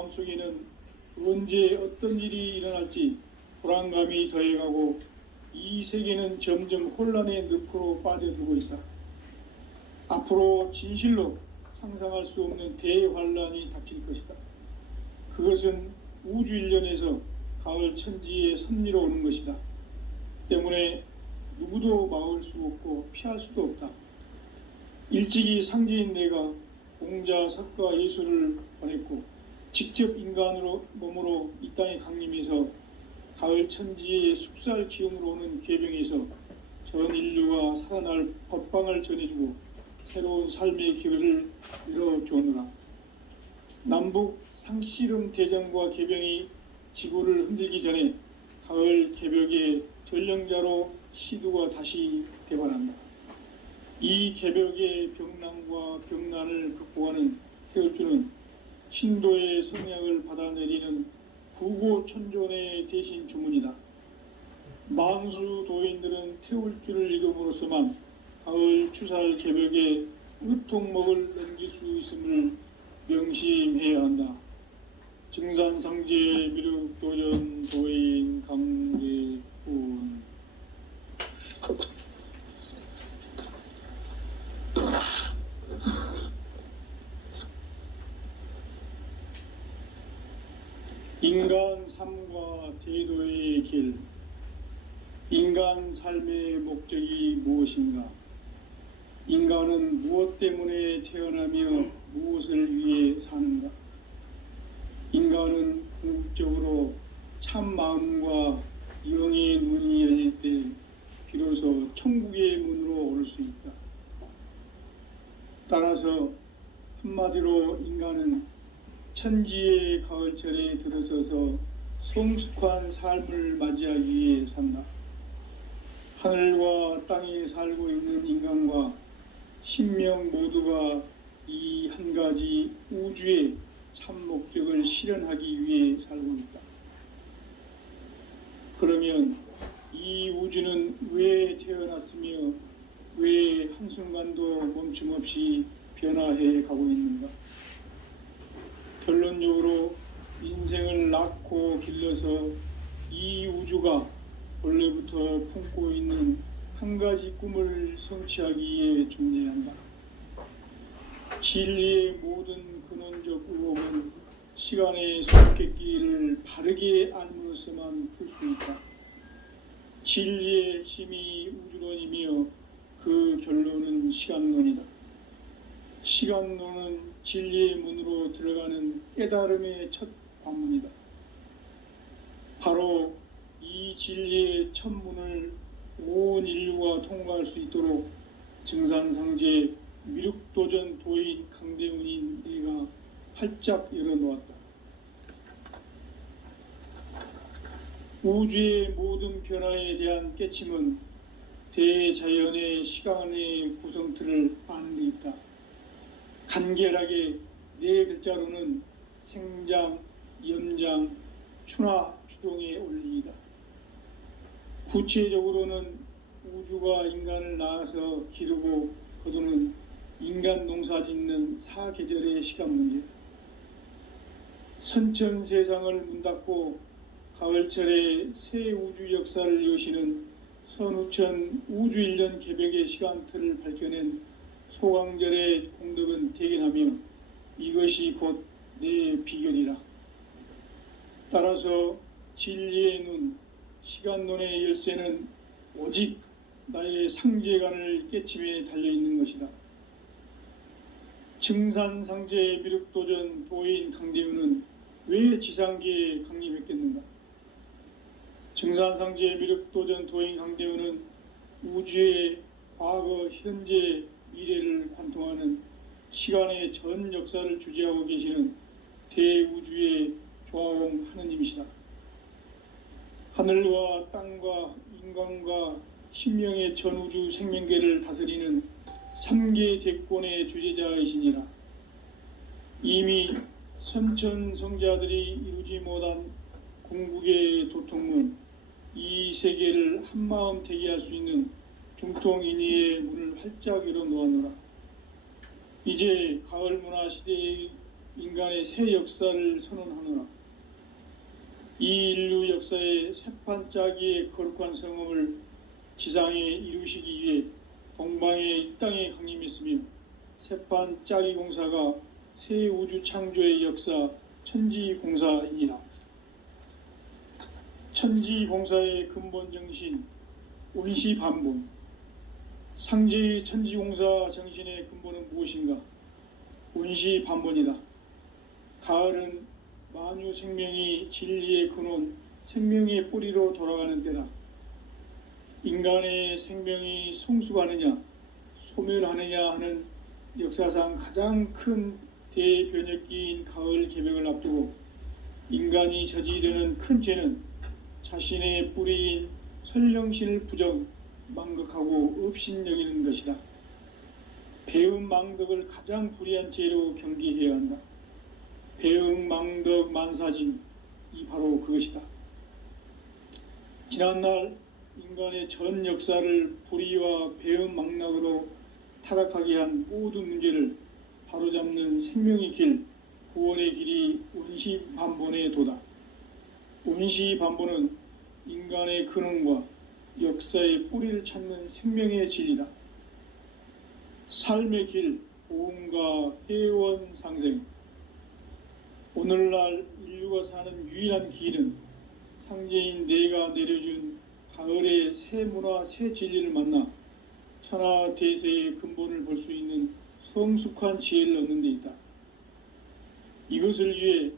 마음속에는 언제 어떤 일이 일어날지 불안감이 더해가고 이 세계는 점점 혼란의 늪으로 빠져들고 있다. 앞으로 진실로 상상할 수 없는 대환란이 닥칠 것이다. 그것은 우주 일련에서 가을 천지의 섭리로 오는 것이다. 때문에 누구도 막을 수 없고 피할 수도 없다. 일찍이 상제인 내가 공자, 석가, 예수를 보냈고 직접 인간으로 몸으로 이 땅에 강림해서 가을 천지의 숲살 기운으로 오는 계병에서 전 인류가 살아날 법방을 전해주고 새로운 삶의 기회를 이뤄주오느라. 남북 상씨름 대전과 계병이 지구를 흔들기 전에 가을 개벽의 전령자로 시두가 다시 대관한다. 이 개벽의 병난과 병난을 극복하는 태울주는 신도의 성약을 받아내리는 구고천존의 대신 주문이다. 만수 도인들은 태울주를 읽음으로써만 가을 추살 개벽에 으통목을 넘길 수 있음을 명심해야 한다. 증산상제 미륵도전 도인 강대훈. 인간 삶과 대도의 길. 인간 삶의 목적이 무엇인가? 인간은 무엇 때문에 태어나며 무엇을 위해 사는가? 인간은 궁극적으로 참 마음과 영의 눈이 열릴 때 비로소 천국의 문으로 오를 수 있다. 따라서 한마디로 인간은 천지의 가을철에 들어서서 성숙한 삶을 맞이하기 위해 산다. 하늘과 땅에 살고 있는 인간과 신명 모두가 이 한 가지 우주의 참 목적을 실현하기 위해 살고 있다. 그러면 이 우주는 왜 태어났으며 왜 한순간도 멈춤 없이 변화해 가고 있는가? 결론적으로 인생을 낳고 길러서 이 우주가 원래부터 품고 있는 한 가지 꿈을 성취하기 위해 존재한다. 진리의 모든 근원적 의혹은 시간의 수수께끼를 바르게 알므로서만 풀 수 있다. 진리의 핵심이 우주론이며 그 결론은 시간론이다. 시간론은 진리의 문으로 들어가는 깨달음의 첫 관문이다. 바로 이 진리의 첫 문을 온 인류가 통과할 수 있도록 증산상제 미륵도전 도인 강대훈인 내가 활짝 열어놓았다. 우주의 모든 변화에 대한 깨침은 대자연의 시간의 구성틀을 아는 데 있다. 간결하게 네 글자로는 생장, 염장, 추나 추동의 원리이다. 구체적으로는 우주가 인간을 낳아서 기르고 거두는 인간 농사 짓는 사계절의 시간 문제. 선천 세상을 문 닫고 가을철에 새 우주 역사를 여시는 선우천 우주일년 개벽의 시간틀을 밝혀낸 소강절의 공덕은 대견하며 이것이 곧 내 비결이라. 따라서 진리의 눈, 시간론의 열쇠는 오직 나의 상제관을 깨침에 달려있는 것이다. 증산상제 미륵도전 도인 강대훈은 왜 지상계에 강림했겠는가? 증산상제 미륵도전 도인 강대훈은 우주의 과거, 현재, 미래를 관통하는 시간의 전 역사를 주재하고 계시는 대우주의 조화홍 하느님이시다. 하늘과 땅과 인간과 신명의 전우주 생명계를 다스리는 3계 대권의 주재자이시니라. 이미 선천성자들이 이루지 못한 궁극의 도통문, 이 세계를 한마음 대기할 수 있는 중통인의의 문을 활짝 열어놓았노라. 이제 가을 문화 시대의 인간의 새 역사를 선언하노라. 이 인류 역사의 새판짜기의 거룩한 성음을 지상에 이루시기 위해 동방의 이 땅에 강림했으며 새판짜기 공사가 새 우주 창조의 역사 천지공사이니라. 천지공사의 근본 정신 운시반본. 상제의 천지공사 정신의 근본은 무엇인가? 운시반본이다. 가을은 만유 생명이 진리의 근원, 생명의 뿌리로 돌아가는 때다. 인간의 생명이 성숙하느냐, 소멸하느냐 하는 역사상 가장 큰 대변혁기인 가을 개벽을 앞두고 인간이 저지르는 큰 죄는 자신의 뿌리인 설령신을 부정, 망극하고 업신여기는 것이다. 배음 망덕을 가장 불의한 죄로 경계해야 한다. 배응 망덕 만사짐이 바로 그것이다. 지난날 인간의 전 역사를 불의와 배응 망락으로 타락하게 한 모든 문제를 바로잡는 생명의 길, 구원의 길이 운시반본의 도다. 운시반본은 인간의 근원과 역사의 뿌리를 찾는 생명의 진리다. 삶의 길, 보험과 회원 상생. 오늘날 인류가 사는 유일한 길은 상제인 내가 내려준 가을의 새 문화, 새 진리를 만나 천하 대세의 근본을 볼 수 있는 성숙한 지혜를 얻는 데 있다. 이것을 위해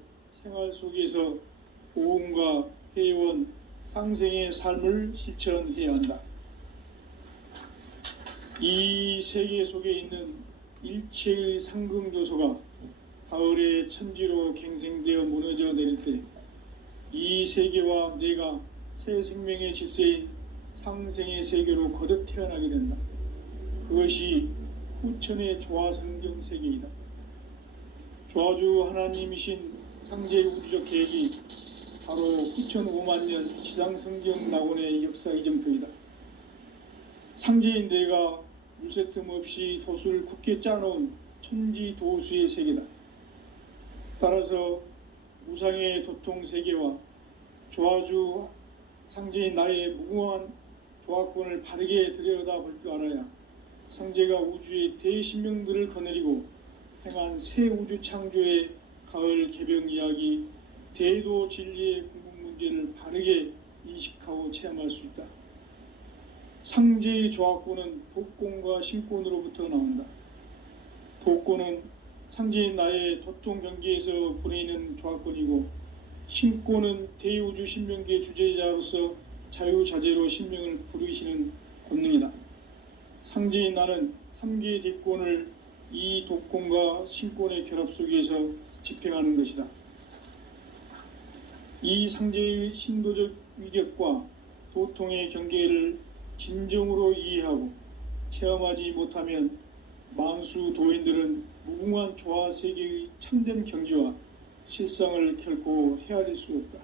생활 속에서 보험과 회원, 상생의 삶을 실천해야 한다. 이 세계 속에 있는 일체의 상승요소가 가을의 천지로 갱생되어 무너져 내릴 때 이 세계와 내가 새 생명의 질서인 상생의 세계로 거듭 태어나게 된다. 그것이 후천의 조화성경 세계이다. 조화주 하나님이신 상제의 우주적 계획이 바로 후천 5만 년 지상성경 낙원의 역사 이정표이다. 상제인 내가 물새 틈 없이 도수를 굳게 짜놓은 천지 도수의 세계다. 따라서 무상의 도통 세계와 조화주 상제인 나의 무궁한 조화권을 바르게 들여다볼 줄 알아야 상제가 우주의 대신명들을 거느리고 행한 새 우주 창조의 가을 개벽 이야기, 대도 진리의 궁극 문제를 바르게 인식하고 체험할 수 있다. 상제의 조화권은 복권과 신권으로부터 나온다. 복권은 상제인 나의 도통 경계에서 보내는 조화권이고, 신권은 대우주 신명계 주제자로서 자유자재로 신명을 부르시는 권능이다. 상제인 나는 3개의 뒷권을 이 독권과 신권의 결합 속에서 집행하는 것이다. 이 상제의 신도적 위격과 도통의 경계를 진정으로 이해하고 체험하지 못하면 만수 도인들은 무궁한 조화 세계의 참된 경지와 실상을 결코 헤아릴 수 없다.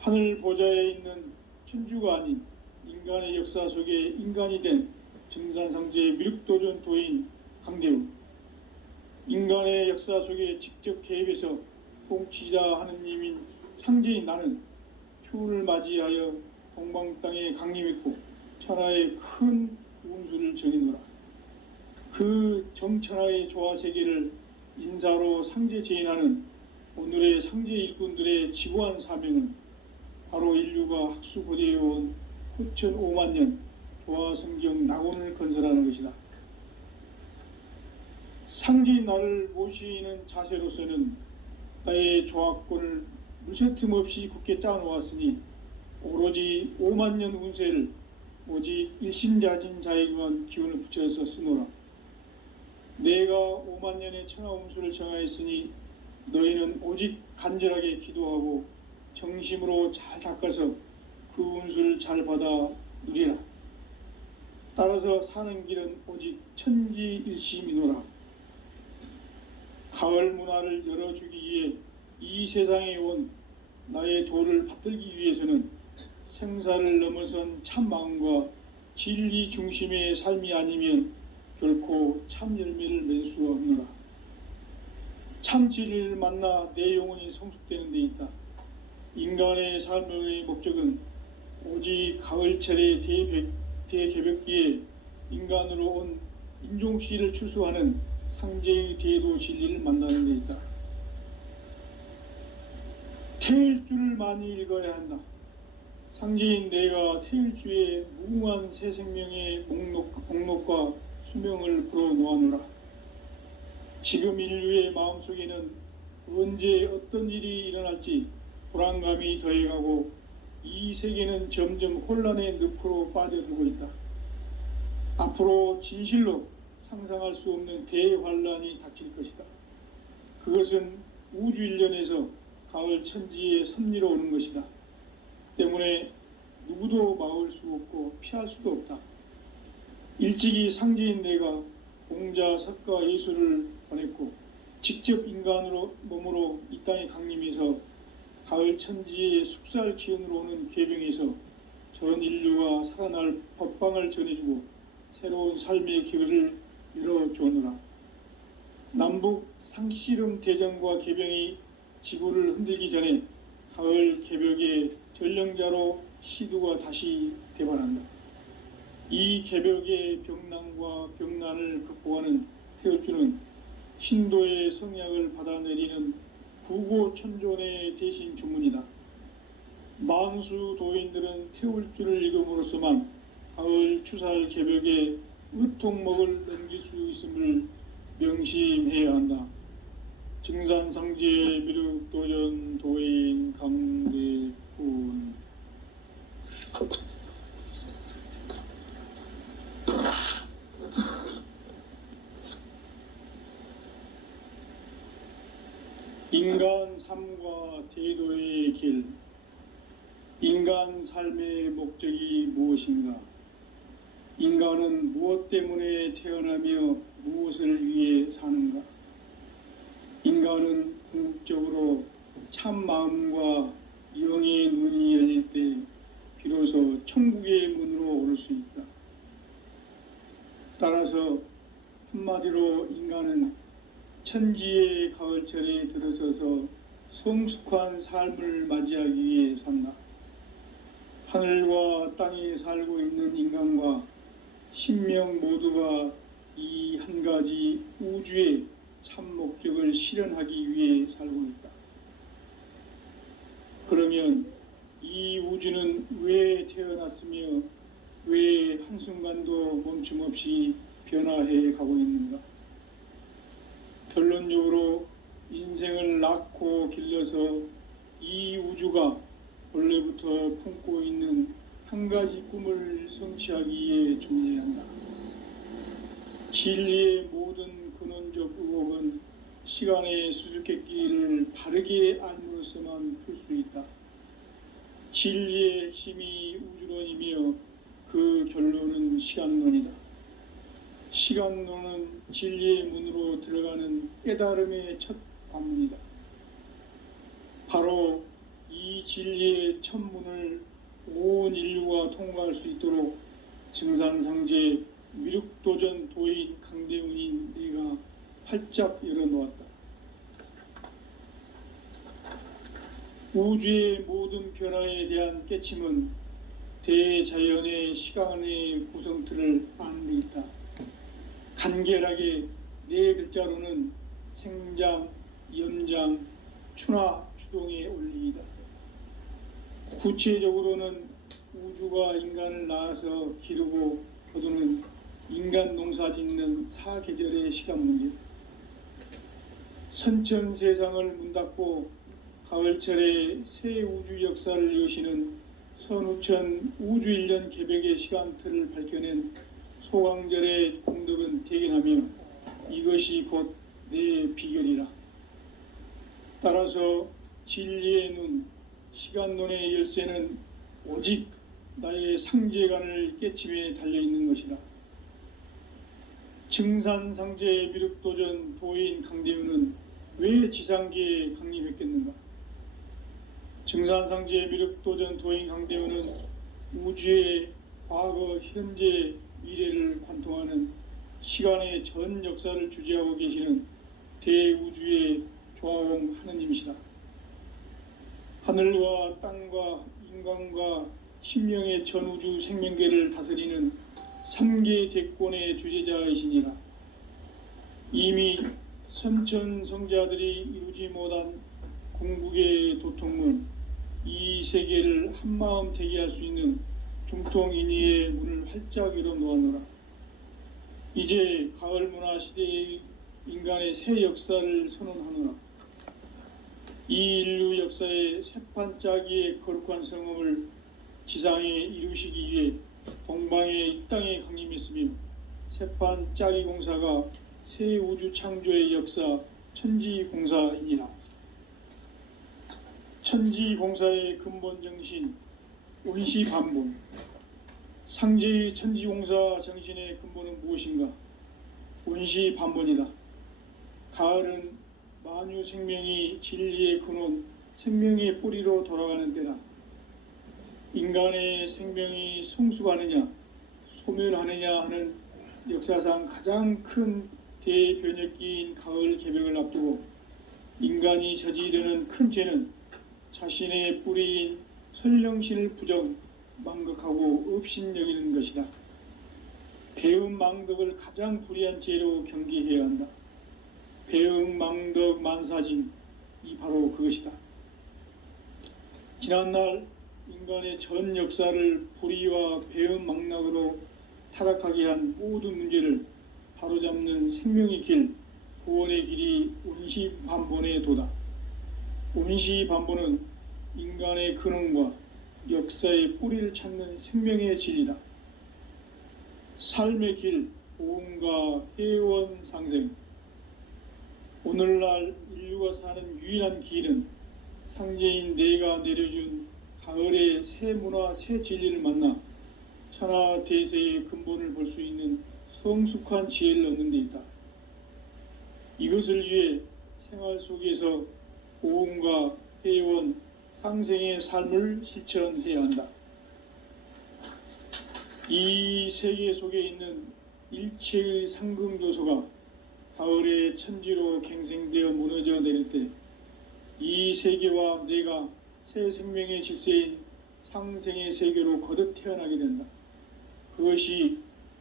하늘 보좌에 있는 천주가 아닌 인간의 역사 속에 인간이 된 증산상제의 미륵도전 도인 강대우, 인간의 역사 속에 직접 개입해서 통치자 하느님인 상제인 나는 추운을 맞이하여 동방 땅에 강림했고 천하의 큰 운수를 정해노라. 그 정천하의 조화 세계를 인사로 상제 제인하는 오늘의 상제 일꾼들의 지고한 사명은 바로 인류가 학수고대해온 후천 5만 년 조화 성경 낙원을 건설하는 것이다. 상제인 나를 모시는 자세로서는 나의 조화권을 무쇠틈 없이 굳게 짜놓았으니 오로지 5만 년 운세를 오직 일심자진 자에게만 기운을 붙여서 쓰노라. 내가 5만 년의 천하 운수를 정하였으니 너희는 오직 간절하게 기도하고 정심으로 잘 닦아서 그 운수를 잘 받아 누리라. 따라서 사는 길은 오직 천지일심이노라. 가을 문화를 열어주기 위해 이 세상에 온 나의 도를 받들기 위해서는 생사를 넘어선 참 마음과 진리 중심의 삶이 아니면 결코 참 열매를 맺을 수가 없노라. 참 진리를 만나 내 영혼이 성숙되는 데 있다. 인간의 삶의 목적은 오직 가을철의 대개벽기에 인간으로 온 인종씨를 추수하는 상제의 대도 진리를 만나는 데 있다. 태일주를 많이 읽어야 한다. 상제인 내가 태일주의 무궁한 새 생명의 목록과 수명을 불어놓아노라. 지금 인류의 마음속에는 언제 어떤 일이 일어날지 불안감이 더해가고 이 세계는 점점 혼란의 늪으로 빠져들고 있다. 앞으로 진실로 상상할 수 없는 대환란이 닥칠 것이다. 그것은 우주 일련에서 가을 천지의 섭리로 오는 것이다. 때문에 누구도 막을 수 없고 피할 수도 없다. 일찍이 상제인 내가 공자, 석가, 예수를 보냈고 직접 인간으로 몸으로 이 땅에 강림해서 가을 천지의 숙살 기운으로 오는 궤병에서 전 인류가 살아날 법방을 전해주고 새로운 삶의 기회를 열어주오노라. 남북 상씨름 대전과 개병이 지구를 흔들기 전에 가을 개벽의 전령자로 시두가 다시 대발한다. 이 개벽의 병난과 병난을 극복하는 태울주는 신도의 성약을 받아내리는 부고천존의 대신 주문이다. 만수 도인들은 태울주를 읽음으로써만 가을 추살 개벽의 의통목을 넘길 수 있음을 명심해야 한다. 증산상제 미륵도전 도인 강대군. 인간 삶과 대도의 길. 인간 삶의 목적이 무엇인가? 인간은 무엇 때문에 태어나며 무엇을 위해 사는가? 인간은 궁극적으로 참 마음과 영의 눈이 열릴 때 비로소 천국의 문으로 오를 수 있다. 따라서 한마디로 인간은 천지의 가을철에 들어서서 성숙한 삶을 맞이하기 위해 산다. 하늘과 땅에 살고 있는 인간과 신명 모두가 이 한 가지 우주의 참 목적을 실현하기 위해 살고 있다. 그러면 이 우주는 왜 태어났으며 왜 한순간도 멈춤없이 변화해 가고 있는가? 결론적으로 인생을 낳고 길러서 이 우주가 원래부터 품고 있는 한 가지 꿈을 성취하기 위해 존재한다. 진리의 모든 근원적 의혹은 시간의 수수께끼를 바르게 알므로써만 풀 수 있다. 진리의 핵심이 우주론이며 그 결론은 시간론이다. 시간론은 진리의 문으로 들어가는 깨달음의 첫 관문이다. 바로 이 진리의 첫 문을 온 인류가 통과할 수 있도록 증산상제 미륵도전 도인 강대훈인 내가 활짝 열어놓았다. 우주의 모든 변화에 대한 깨침은 대자연의 시간의 구성틀을 아는 데 있다. 간결하게 네 글자로는 생장, 연장, 추나 추동의 원리이다. 구체적으로는 우주가 인간을 낳아서 기르고 거두는 인간 농사 짓는 사계절의 시간 문제. 선천 세상을 문 닫고 가을철에 새 우주 역사를 여시는 선우천 우주일년 개벽의 시간틀을 밝혀낸 소강절의 공덕은 대견하며 이것이 곧 내 비결이라. 따라서 진리의 눈, 시간론의 열쇠는 오직 나의 상제관을 깨침에 달려있는 것이다. 증산상제 미륵도전 도인 강대훈은 왜 지상계에 강림했겠는가? 증산상제 미륵도전 도인 강대훈은 우주의 과거, 현재, 미래를 관통하는 시간의 전 역사를 주재하고 계시는 대우주의 조아옹 하느님이시다. 하늘과 땅과 인간과 신명의 전우주 생명계를 다스리는 3계 대권의 주재자이시니라. 이미 선천성자들이 이루지 못한 궁극의 도통문, 이 세계를 한마음 되게 할 수 있는 중통인의의 문을 활짝 열어 놓았노라. 이제 가을 문화 시대의 인간의 새 역사를 선언하노라. 이 인류 역사의 새판짜기의 거룩한 성음을 지상에 이루시기 위해 동방의 이 땅에 강림했으며, 새판짜기 공사가 새 우주 창조의 역사 천지공사이니라. 천지공사의 근본 정신 온시반본. 상제의 천지공사 정신의 근본은 무엇인가? 온시반본이다. 가을은 만유 생명이 진리의 근원, 생명의 뿌리로 돌아가는 때다. 인간의 생명이 성숙하느냐 소멸하느냐 하는 역사상 가장 큰 대변혁기인 가을 개벽을 앞두고 인간이 저지르는 큰 죄는 자신의 뿌리인 설령신을 부정, 망극하고 업신여기는 것이다. 배음 망덕을 가장 불의한 죄로 경계해야 한다. 배음 망덕 만사진, 이 바로 그것이다. 지난날 인간의 전 역사를 불의와 배음 망락으로 타락하게 한 모든 문제를 바로잡는 생명의 길, 구원의 길이 온시반본의 도다. 온시반본은 인간의 근원과 역사의 뿌리를 찾는 생명의 진리다. 삶의 길, 보험과 회원 상생. 오늘날 인류가 사는 유일한 길은 상제인 내가 내려준 가을의 새 문화, 새 진리를 만나 천하 대세의 근본을 볼 수 있는 성숙한 지혜를 얻는 데 있다. 이것을 위해 생활 속에서 보험과 회원, 상생의 삶을 실천해야 한다. 이 세계 속에 있는 일체의 상금 요소가 가을의 천지로 갱생되어 무너져 내릴 때 이 세계와 내가 새 생명의 질서인 상생의 세계로 거듭 태어나게 된다. 그것이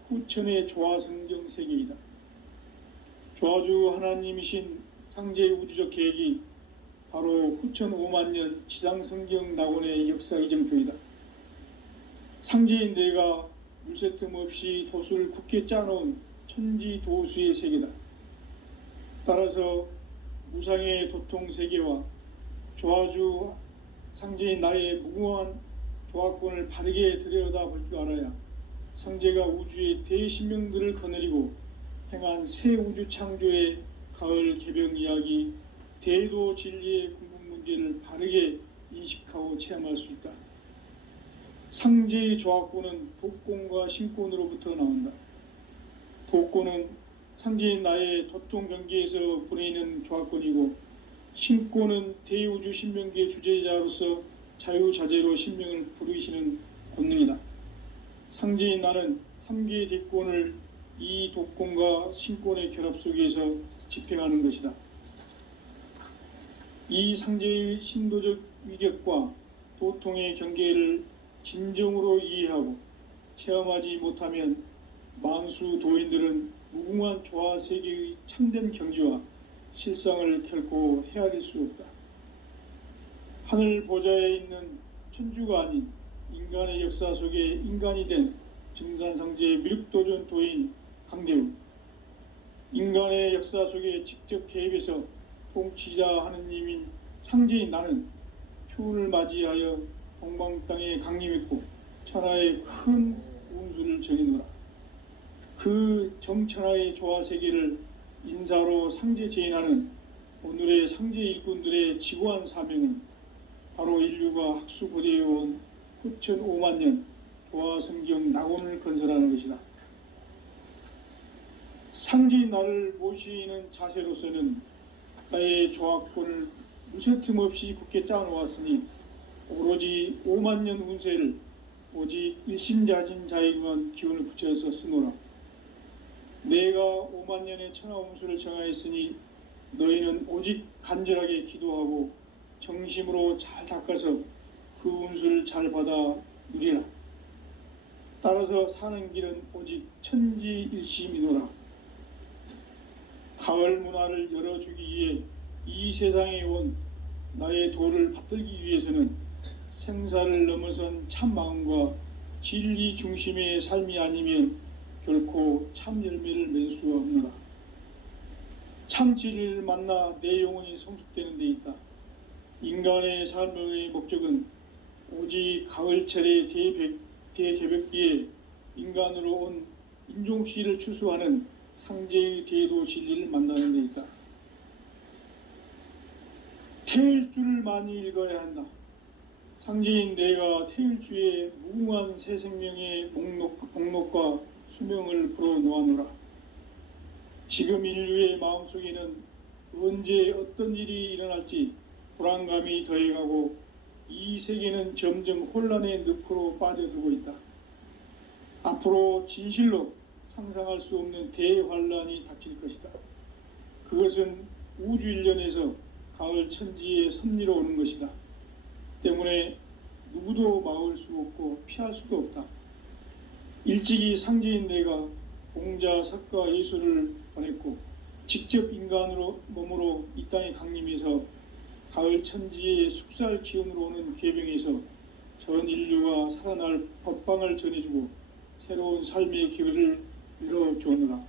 후천의 조화성경 세계이다. 조화주 하나님이신 상제의 우주적 계획이 바로 후천 5만년 지상성경 낙원의 역사 이정표이다. 상제인 내가 물새 틈 없이 도수를 굳게 짜놓은 천지도수의 세계다. 따라서 무상의 도통세계와 조화주 상제인 나의 무궁한 조화권을 바르게 들여다볼 줄 알아야 상제가 우주의 대신명들을 거느리고 행한 새 우주 창조의 가을 개병 이야기, 대도 진리의 궁극 문제를 바르게 인식하고 체험할 수 있다. 상제의 조화권은 복권과 신권으로부터 나온다. 복권은 상제인 나의 도통 경계에서 보내는 조화권이고, 신권은 대우주 신명계 주제자로서 자유자재로 신명을 부르시는 권능이다. 상제인 나는 3계 대권을 이 도권과 신권의 결합 속에서 집행하는 것이다. 이 상제의 신도적 위격과 도통의 경계를 진정으로 이해하고 체험하지 못하면 만수 도인들은 무궁한 조화세계의 참된 경지와 실상을 결코 헤아릴 수 없다. 하늘 보좌에 있는 천주가 아닌 인간의 역사 속에 인간이 된 증산상제의 미륵도전 도인 강대우, 인간의 역사 속에 직접 개입해서 통치자 하느님인 상제인 나는 추운을 맞이하여 동방 땅에 강림했고 천하의 큰 운수를 정해놓으라. 그 정천하의 조화세계를 인사로 상제 제인하는 오늘의 상제 일꾼들의 지고한 사명은 바로 인류가 학수고대해온 후천 5만년 조화성경 낙원을 건설하는 것이다. 상제인 나를 모시는 자세로서는 나의 조화권을 무쇠틈 없이 굳게 짜놓았으니 오로지 5만년 운세를 오직 일심자진 자에게만 기운을 붙여서 쓰노라. 내가 5만년의 천하 운수를 정하였으니 너희는 오직 간절하게 기도하고 정심으로 잘 닦아서 그 운수를 잘 받아 누리라. 따라서 사는 길은 오직 천지일심이노라. 가을 문화를 열어주기 위해 이 세상에 온 나의 도를 받들기 위해서는 생사를 넘어선 참 마음과 진리 중심의 삶이 아니면 결코 참 열매를 맺을 수가 없노라. 참 진리를 만나 내 영혼이 성숙되는 데 있다. 인간의 삶의 목적은 오직 가을철의 대개벽기에 인간으로 온 인종씨를 추수하는 상제의 대도 진리를 만나는 데 있다. 태일주를 많이 읽어야 한다. 상제인 내가 태일주의 무궁한 새 생명의 목록과 수명을 풀어놓아노라. 지금 인류의 마음속에는 언제 어떤 일이 일어날지 불안감이 더해가고 이 세계는 점점 혼란의 늪으로 빠져들고 있다. 앞으로 진실로 상상할 수 없는 대환란이 닥칠 것이다. 그것은 우주 일련에서 가을 천지의 섭리로 오는 것이다. 때문에 누구도 막을 수 없고 피할 수도 없다. 일찍이 상제인 내가 공자, 석가, 예수를 보냈고 직접 인간으로 몸으로 이 땅에 강림해서 가을 천지의 숙살 기운으로 오는 괴병에서 전 인류가 살아날 법방을 전해주고 새로운 삶의 기회를 열어주었노라.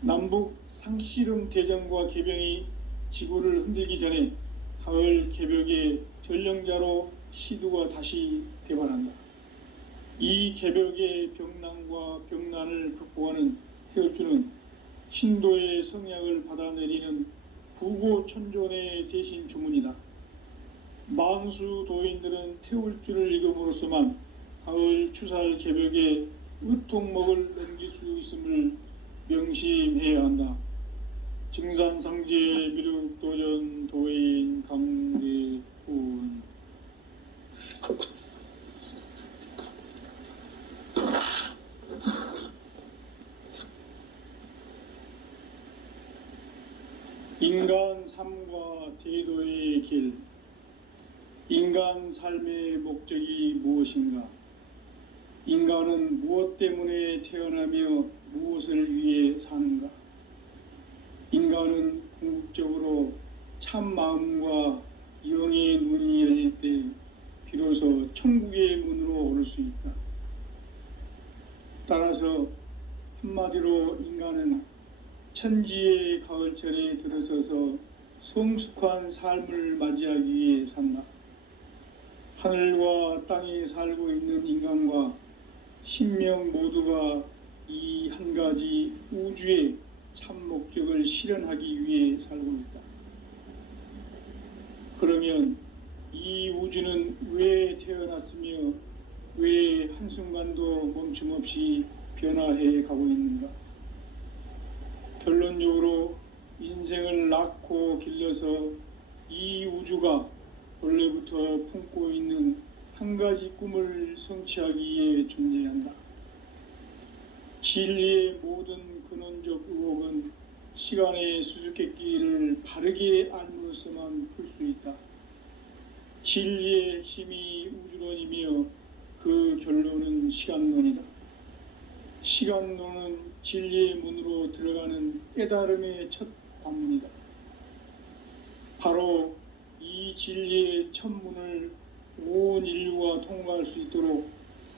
남북 상씨름 대전과 개병이 지구를 흔들기 전에 가을 개벽의 전령자로 시두가 다시 대발한다. 이 개벽의 병난과 병난을 극복하는 태울주는 신도의 성약을 받아내리는 부고천존의 대신 주문이다. 만수 도인들은 태울주를 읽음으로써만 가을 추살 개벽의 의통목을 넘길 수 있음을 명심해야 한다. 증산상제 미륵도전 도인 강대훈. 인간 삶과 대도의 길. 인간 삶의 목적이 무엇인가? 인간은 무엇 때문에 태어나며 무엇을 위해 사는가? 인간은 궁극적으로 참 마음과 영의 눈이 열릴 때 비로소 천국의 문으로 오를 수 있다. 따라서 한마디로 인간은 천지의 가을철에 들어서서 성숙한 삶을 맞이하기 위해 산다. 하늘과 땅에 살고 있는 인간과 신명 모두가 이 한 가지 우주의 참 목적을 실현하기 위해 살고 있다. 그러면 이 우주는 왜 태어났으며 왜 한순간도 멈춤없이 변화해 가고 있는가? 결론적으로 인생을 낳고 길러서 이 우주가 원래부터 품고 있는 한 가지 꿈을 성취하기 위해 존재한다. 진리의 모든 근원적 의혹은 시간의 수수께끼를 바르게 알므로서만 풀 수 있다. 진리의 핵심이 우주론이며 그 결론은 시간론이다. 시간론은 진리의 문으로 들어가는 깨달음의 첫 관문이다. 바로 이 진리의 첫 문을 온 인류가 통과할 수 있도록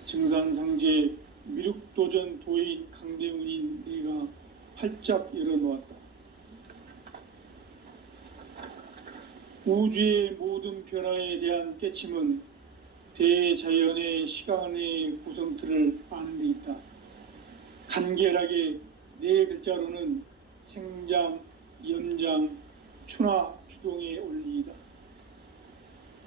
증산상제 미륵도전 도인 강대훈인 내가 활짝 열어놓았다. 우주의 모든 변화에 대한 깨침은 대자연의 시간의 구성틀을 아는 데 있다. 간결하게 네 글자로는 생장, 연장, 추나 추동의 원리이다.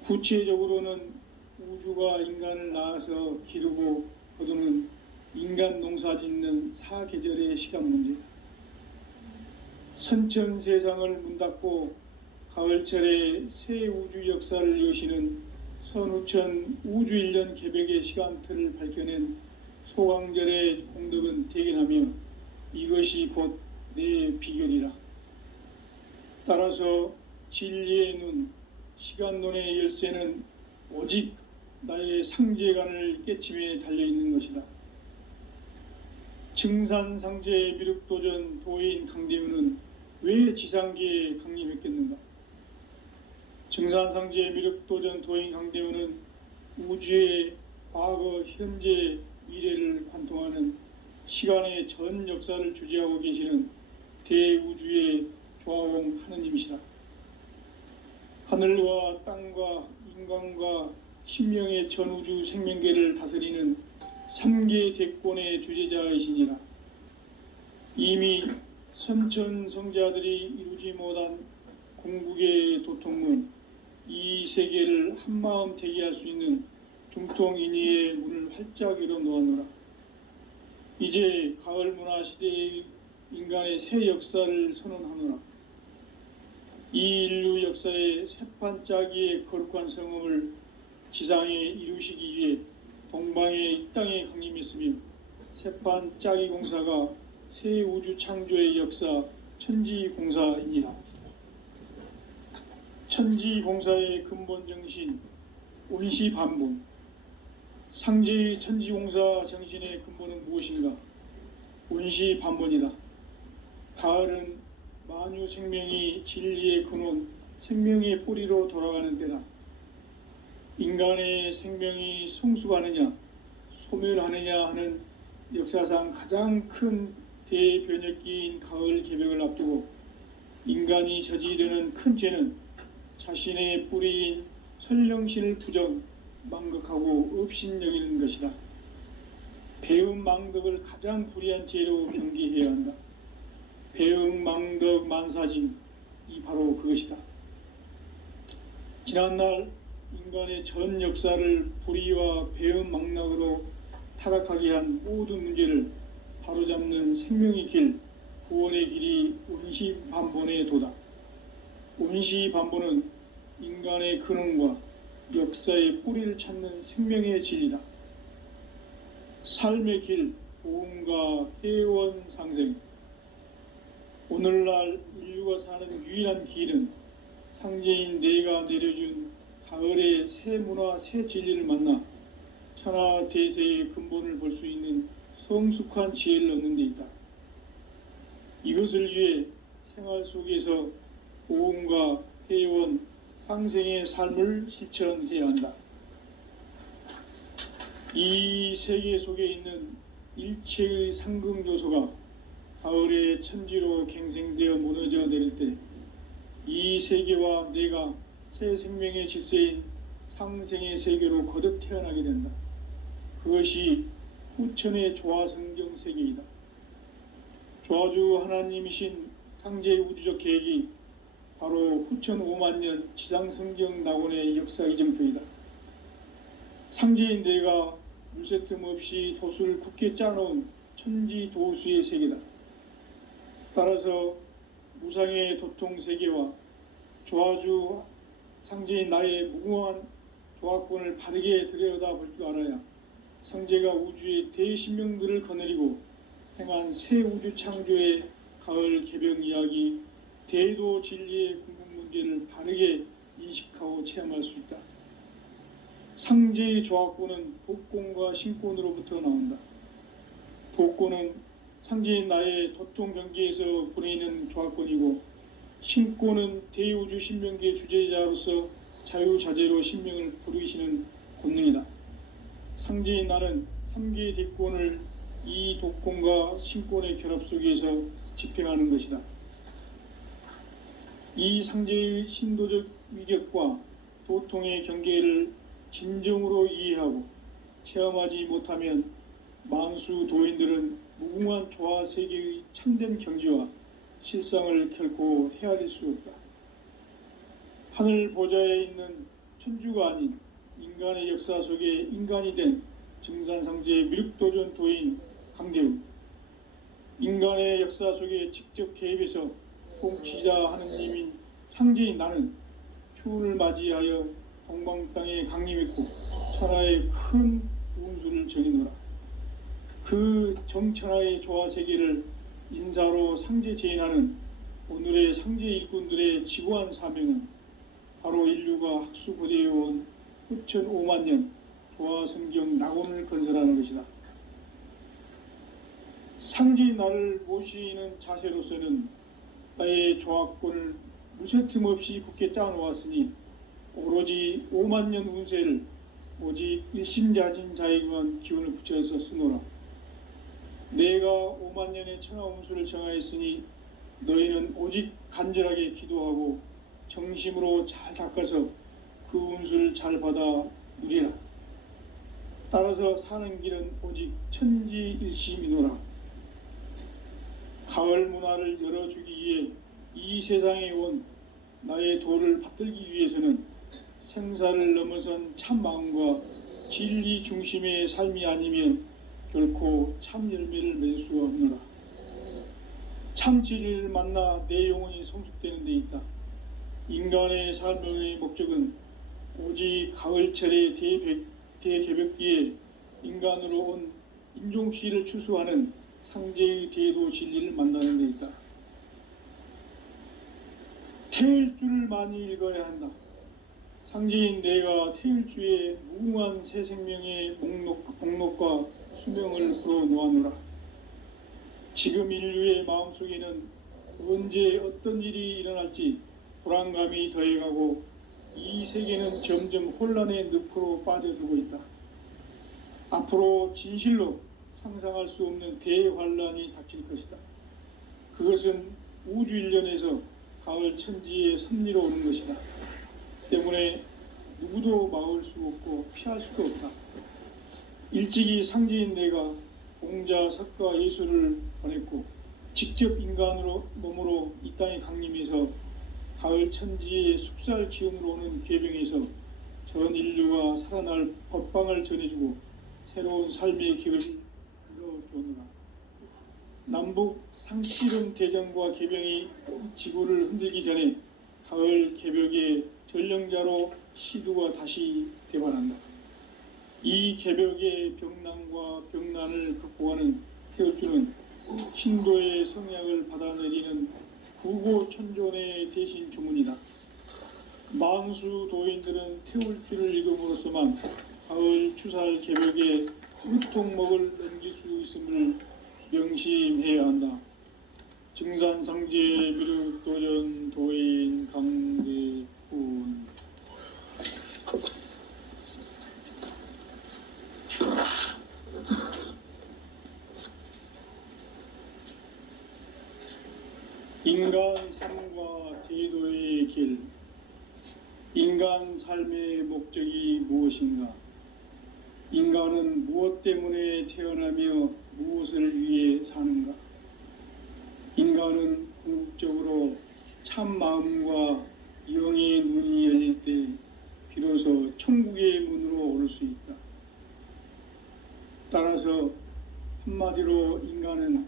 구체적으로는 우주가 인간을 낳아서 기르고 거두는 인간 농사 짓는 사계절의 시간 문제다. 선천 세상을 문 닫고 가을철에 새 우주 역사를 여시는 선우천 우주일년 개벽의 시간틀을 밝혀낸 소강절의 공덕은 대견하며 이것이 곧 내 비결이라. 따라서 진리의 눈, 시간론의 열쇠는 오직 나의 상제관을 깨침에 달려있는 것이다. 증산상제 미륵도전 도인 강대우는 왜 지상계에 강림했겠는가? 증산상제 미륵도전 도인 강대우는 우주의 과거, 현재, 미래를 관통하는 시간의 전 역사를 주재하고 계시는 대우주의 조화홍 하느님이시다. 하늘과 땅과 인간과 신명의 전우주 생명계를 다스리는 3계 대권의 주재자이시니라. 이미 선천성자들이 이루지 못한 궁극의 도통문, 이 세계를 한마음 대기할 수 있는 중통인의의 문을 활짝 열어 놓았노라. 이제 가을 문화 시대의 인간의 새 역사를 선언하노라. 이 인류 역사의 새판짜기의 거룩한 성음을 지상에 이루시기 위해 동방의 이 땅에 강림했으며 새판짜기 공사가 새 우주 창조의 역사 천지공사이니라. 천지공사의 근본 정신 온시반분. 상제의 천지공사 정신의 근본은 무엇인가? 온시반분이다. 가을은 만유 생명이 진리의 근원, 생명의 뿌리로 돌아가는 때다. 인간의 생명이 성숙하느냐, 소멸하느냐 하는 역사상 가장 큰 대변혁기인 가을 개벽을 앞두고 인간이 저지르는 큰 죄는 자신의 뿌리인 설령신을 부정, 망극하고 업신여기는 것이다. 배음 망덕을 가장 불의한 죄로 경계해야 한다. 배음 망덕 만사진, 이 바로 그것이다. 지난날 인간의 전 역사를 불의와 배음 망락으로 타락하게 한 모든 문제를 바로잡는 생명의 길, 구원의 길이 온시반본의 도다. 온시반본은 인간의 근원과 역사의 뿌리를 찾는 생명의 진리다. 삶의 길, 보험과 회원 상생. 오늘날 인류가 사는 유일한 길은 상제인 내가 내려준 가을의 새 문화, 새 진리를 만나 천하 대세의 근본을 볼 수 있는 성숙한 지혜를 얻는 데 있다. 이것을 위해 생활 속에서 보험과 회원, 상생의 삶을 실천해야 한다. 이 세계 속에 있는 일체의 상금 요소가 가을의 천지로 갱생되어 무너져 내릴 때 이 세계와 내가 새 생명의 질서인 상생의 세계로 거듭 태어나게 된다. 그것이 후천의 조화성경 세계이다. 조화주 하나님이신 상제의 우주적 계획이 바로 후천 5만년 지상성경 낙원의 역사 이정표이다. 상제인 내가 물새틈 없이 도수를 굳게 짜놓은 천지도수의 세계다. 따라서 무상의 도통세계와 조화주 상제인 나의 무궁한 조화권을 바르게 들여다볼 줄 알아야 상제가 우주의 대신명들을 거느리고 행한 새 우주 창조의 가을 개벽 이야기, 대도 진리의 궁극 문제를 바르게 인식하고 체험할 수 있다. 상제의 조화권은 복권과 신권으로부터 나온다. 복권은 상제인 나의 도통 경계에서 보내는 조화권이고, 신권은 대우주 신명계 주제자로서 자유자재로 신명을 부르시는 권능이다. 상제인 나는 3계 대권을 이 도권과 신권의 결합 속에서 집행하는 것이다. 이 상제의 신도적 위격과 도통의 경계를 진정으로 이해하고 체험하지 못하면 만수 도인들은 무궁한 조화 세계의 참된 경지와 실상을 결코 헤아릴 수 없다. 하늘 보좌에 있는 천주가 아닌 인간의 역사 속에 인간이 된 증산상제 미륵도전 도인 강대우, 인간의 역사 속에 직접 개입해서 통치자 하느님인 상제인 나는 추운을 맞이하여 동방 땅에 강림했고 천하의 큰 운수를 정해노라. 그 정천하의 조화 세계를 인사로 상제 제인하는 오늘의 상제 일꾼들의 지고한 사명은 바로 인류가 학수고대해온 흡천 5만 년 조화성경 낙원을 건설하는 것이다. 상제의 나를 모시는 자세로서는 나의 조합권을 무쇠틈 없이 굳게 짜놓았으니 오로지 5만 년 운세를 오직 일심자진 자에게만 기운을 붙여서 쓰노라. 내가 5만 년의 천하 운수를 정하였으니 너희는 오직 간절하게 기도하고 정심으로 잘 닦아서 그 운수를 잘 받아 누리라. 따라서 사는 길은 오직 천지일심이노라. 가을 문화를 열어주기 위해 이 세상에 온 나의 도를 받들기 위해서는 생사를 넘어선 참 마음과 진리 중심의 삶이 아니면 결코 참 열매를 맺을 수가 없노라. 참 진리를 만나 내 영혼이 성숙되는 데 있다. 인간의 삶의 목적은 오직 가을철의 대개벽기에 인간으로 온 인종시를 추수하는 상제의 대도 진리를 만나는 데 있다. 태일주를 많이 읽어야 한다. 상제인 내가 태일주의 무궁한 새 생명의 목록과 수명을 풀어놓아노라. 지금 인류의 마음속에는 언제 어떤 일이 일어날지 불안감이 더해가고 이 세계는 점점 혼란의 늪으로 빠져들고 있다. 앞으로 진실로 상상할 수 없는 대환란이 닥칠 것이다. 그것은 우주 일련에서 가을 천지의 섭리로 오는 것이다. 때문에 누구도 막을 수 없고 피할 수도 없다. 일찍이 상제인 내가 공자, 석가, 예수를 보냈고 직접 인간으로 몸으로 이 땅에 강림해서 가을 천지의 숲살 기운으로 오는 궤병에서 전 인류가 살아날 법방을 전해주고 새로운 삶의 길을 이뤄주느라. 남북 상실은 대전과 개병이 지구를 흔들기 전에 가을 개벽의 전령자로 시두가 다시 대발한다. 이 개벽의 병난과 병난을 극복하는 태울주는 신도의 성약을 받아내리는 구고천존의 대신 주문이다. 만수 도인들은 태울주를 읽음으로써만 가을 추살 개벽의 의통목을 넘길 수 있음을 명심해야 한다. 증산상제 미륵도전 도인 강대훈. 인간 삶과 제도의 길. 인간 삶의 목적이 무엇인가? 인간은 무엇 때문에 태어나며 무엇을 위해 사는가? 인간은 궁극적으로 참 마음과 영의 눈이 열릴 때 비로소 천국의 문으로 오를 수 있다. 따라서 한마디로 인간은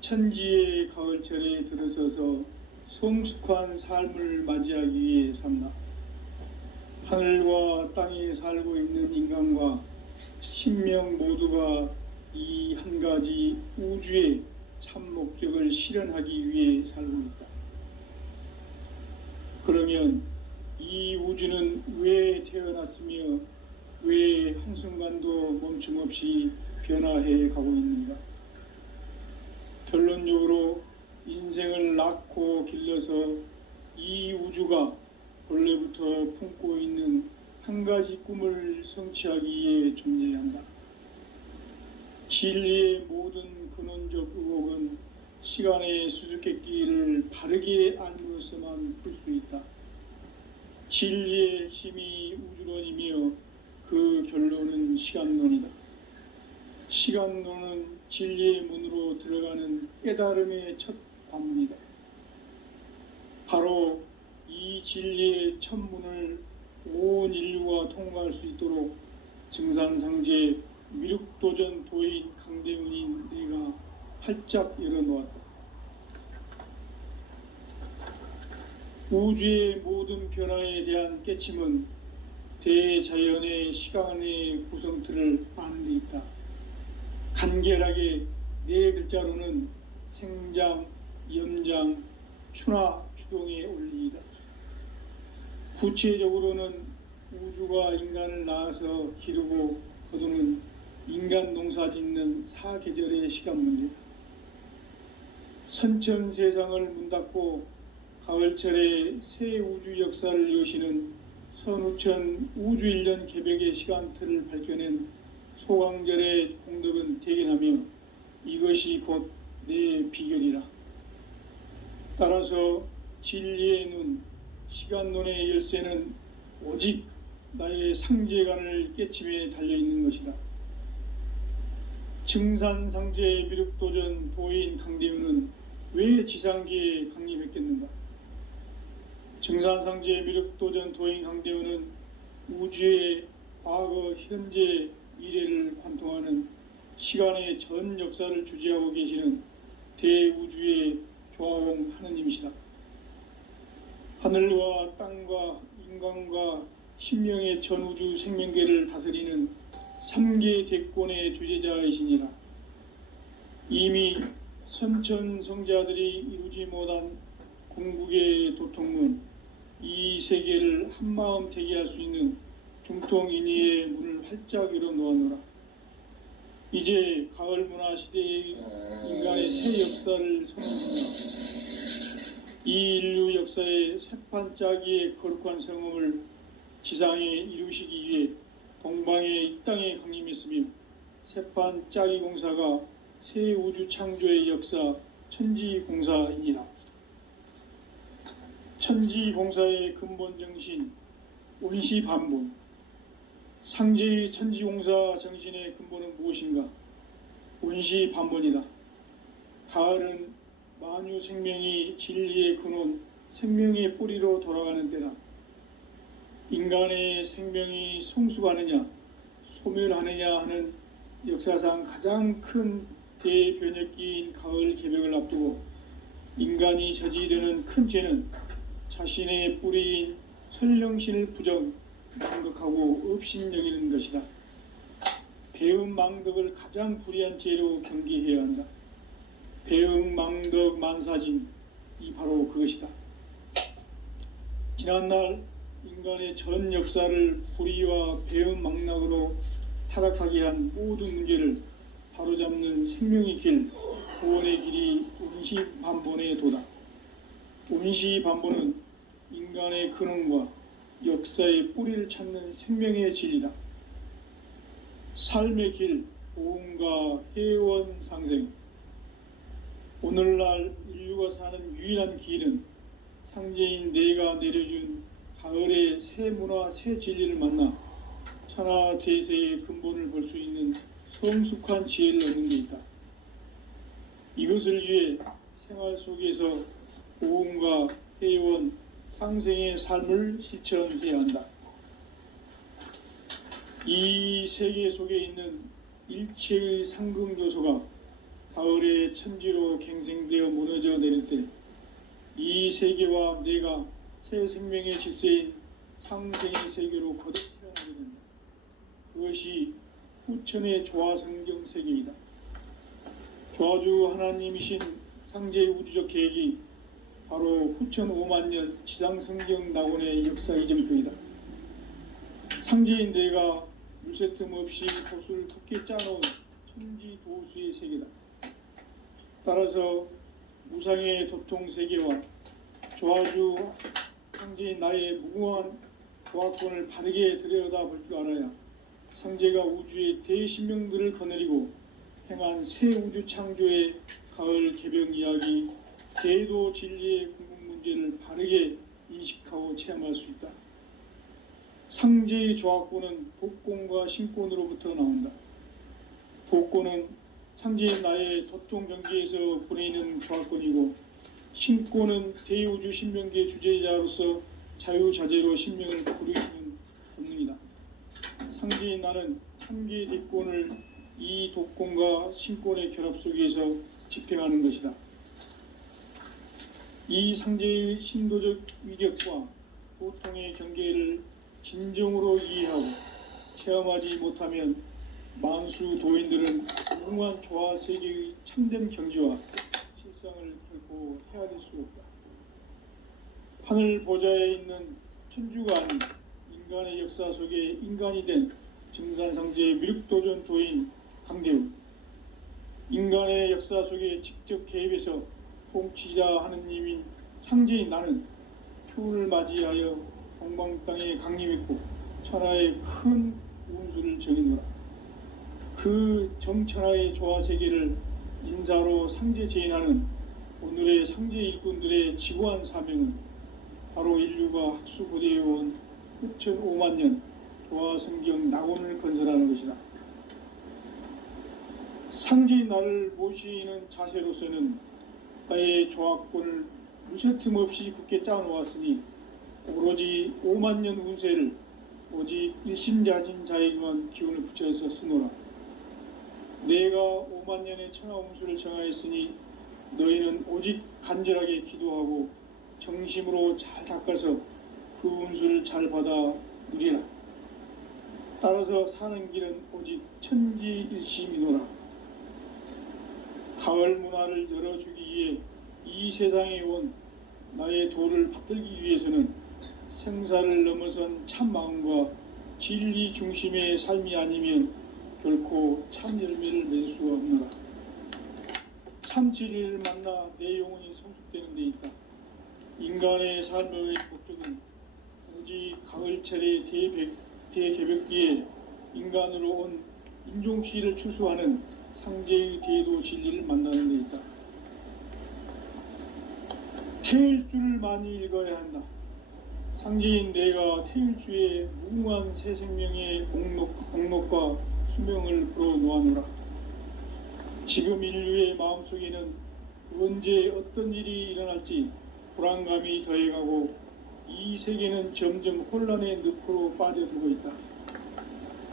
천지의 가을철에 들어서서 성숙한 삶을 맞이하기 위해 산다. 하늘과 땅에 살고 있는 인간과 신명 모두가 이 한 가지 우주의 참 목적을 실현하기 위해 살고 있다. 그러면 이 우주는 왜 태어났으며 왜 한순간도 멈춤 없이 변화해 가고 있는가? 결론적으로 인생을 낳고 길러서 이 우주가 본래부터 품고 있는 한 가지 꿈을 성취하기 위해 존재한다. 진리의 모든 근원적 의혹은 시간의 수수께끼를 바르게 알므로서만 풀 수 있다. 진리의 핵심이 우주론이며 그 결론은 시간론이다. 시간론은 진리의 문으로 들어가는 깨달음의 첫 관문이다. 바로 이 진리의 첫 문을 온 인류가 통과할 수 있도록 증산상제 미륵도전 도인 강대훈인 내가 활짝 열어놓았다. 우주의 모든 변화에 대한 깨침은 대자연의 시간의 구성틀을 아는 데 있다. 간결하게 네 글자로는 생장, 염장, 추나 추동에 올리이다. 구체적으로는 우주가 인간을 낳아서 기르고 거두는 인간 농사 짓는 사계절의 시간 문제, 선천 세상을 문 닫고 가을철에 새 우주 역사를 여시는 선우천 우주일년 개벽의 시간틀을 밝혀낸 소강절의 공덕은 대견하며 이것이 곧 내 비결이라. 따라서 진리의 눈, 시간론의 열쇠는 오직 나의 상제관을 깨침에 달려있는 것이다. 증산상제 미륵도전 도인 강대우는 왜 지상계에 강림했겠는가? 증산상제 미륵도전 도인 강대우는 우주의 과거, 현재, 미래를 관통하는 시간의 전 역사를 주재하고 계시는 대우주의 조화홍 하느님이시다. 하늘과 땅과 인간과 신명의 전우주 생명계를 다스리는 3계 대권의 주재자이시니라. 이미 선천성자들이 이루지 못한 궁극의 도통문, 이 세계를 한마음 되게 할 수 있는 중통인의의 문을 활짝 열어 놓아노라. 이제 가을 문화 시대의 인간의 새 역사를 선언합니다. 이 인류 역사의 새판짜기의 거룩한 성음을 지상에 이루시기 위해 동방의 이 땅에 강림했으며 새판짜기 공사가 새 우주 창조의 역사 천지공사이니라. 천지공사의 근본 정신 온시반본, 상제의 천지공사 정신의 근본은 무엇인가? 온시반본이다. 가을은 만유 생명이 진리의 근원, 생명의 뿌리로 돌아가는 때다. 인간의 생명이 성숙하느냐, 소멸하느냐 하는 역사상 가장 큰 대변혁기인 가을 개벽을 앞두고 인간이 저지르는 큰 죄는 자신의 뿌리인 설령신을 망덕하고 업신여기는 것이다. 배은망덕을 가장 불의한 죄로 경계해야 한다. 배은망덕 만사진, 이 바로 그것이다. 지난날 인간의 전 역사를 불의와 배은망락으로 타락하게 한 모든 문제를 바로잡는 생명의 길, 구원의 길이 온시반본의 도다. 온시반본은 인간의 근원과 역사의 뿌리를 찾는 생명의 진리다. 삶의 길, 보험과 해원 상생. 오늘날 인류가 사는 유일한 길은 상제인 내가 내려준 가을의 새 문화, 새 진리를 만나 천하 대세의 근본을 볼 수 있는 성숙한 지혜를 얻는 데 있다. 이것을 위해 생활 속에서 보험과 해원, 상생의 삶을 실천해야 한다. 이 세계 속에 있는 일체의 상극 요소가 가을의 천지로 갱생되어 무너져 내릴 때 이 세계와 내가 새 생명의 질서인 상생의 세계로 거듭 태어나게 된다. 그것이 후천의 조화성경 세계이다. 조화주 하나님이신 상제의 우주적 계획이 바로 후천 5만년 지상성경 낙원의 역사 이정표이다. 상제인 내가 물새 틈 없이 도수를 굳게 짜놓은 천지도수의 세계다. 따라서 무상의 도통 세계와 조화주 상제인 나의 무궁한 조화권을 바르게 들여다볼 줄 알아야 상제가 우주의 대신명들을 거느리고 행한 새 우주 창조의 가을 개벽 이야기, 대도 진리의 궁극 문제를 바르게 인식하고 체험할 수 있다. 상제의 조화권은 복권과 신권으로부터 나온다. 복권은 상제의 나의 도통 경계에서 보내는 조화권이고, 신권은 대우주 신명계 주제자로서 자유자재로 신명을 부르시는 본능이다. 상제의 나는 한계의 대권을 이 독권과 신권의 결합 속에서 집행하는 것이다. 이 상제의 신도적 위격과 보통의 경계를 진정으로 이해하고 체험하지 못하면 만수 도인들은 무궁한 조화 세계의 참된 경지와 실상을 결코 헤아릴 수 없다. 하늘 보좌에 있는 천주가 아닌 인간의 역사 속에 인간이 된 증산상제의 미륵도전 도인 강대우, 인간의 역사 속에 직접 개입해서 통치자 하느님인 상제인 나는 추운을 맞이하여 동방 땅에 강림했고 천하의 큰 운수를 정의노라. 그 정천하의 조화세계를 인사로 상제 제인하는 오늘의 상제 일꾼들의 지고한 사명은 바로 인류가 학수고대해온 6,500만 년 조화성경 낙원을 건설하는 것이다. 상제인 나를 모시는 자세로서는 나의 조화권을 무쇠틈 없이 굳게 짜놓았으니 오로지 5만 년 운세를 오직 일심자진 자에게만 기운을 붙여서 쓰노라. 내가 5만 년의 천하 운수를 정하였으니 너희는 오직 간절하게 기도하고 정심으로 잘 닦아서 그 운수를 잘 받아 누리라. 따라서 사는 길은 오직 천지일심이노라. 가을 문화를 열어주기 위해 이 세상에 온 나의 도를 받들기 위해서는 생사를 넘어선 참 마음과 진리 중심의 삶이 아니면 결코 참 열매를 맺을 수가 없노라. 참 진리를 만나 내 영혼이 성숙되는 데 있다. 인간의 삶의 목적은 오직 가을철의 대개벽기에 인간으로 온 인종시를 추수하는 상제의 대도 진리를 만나는 데 있다. 태일주를 많이 읽어야 한다. 상제인 내가 태일주의 무궁한 새 생명의 공록과 수명을 불어놓아노라. 지금 인류의 마음속에는 언제 어떤 일이 일어날지 불안감이 더해가고 이 세계는 점점 혼란의 늪으로 빠져들고 있다.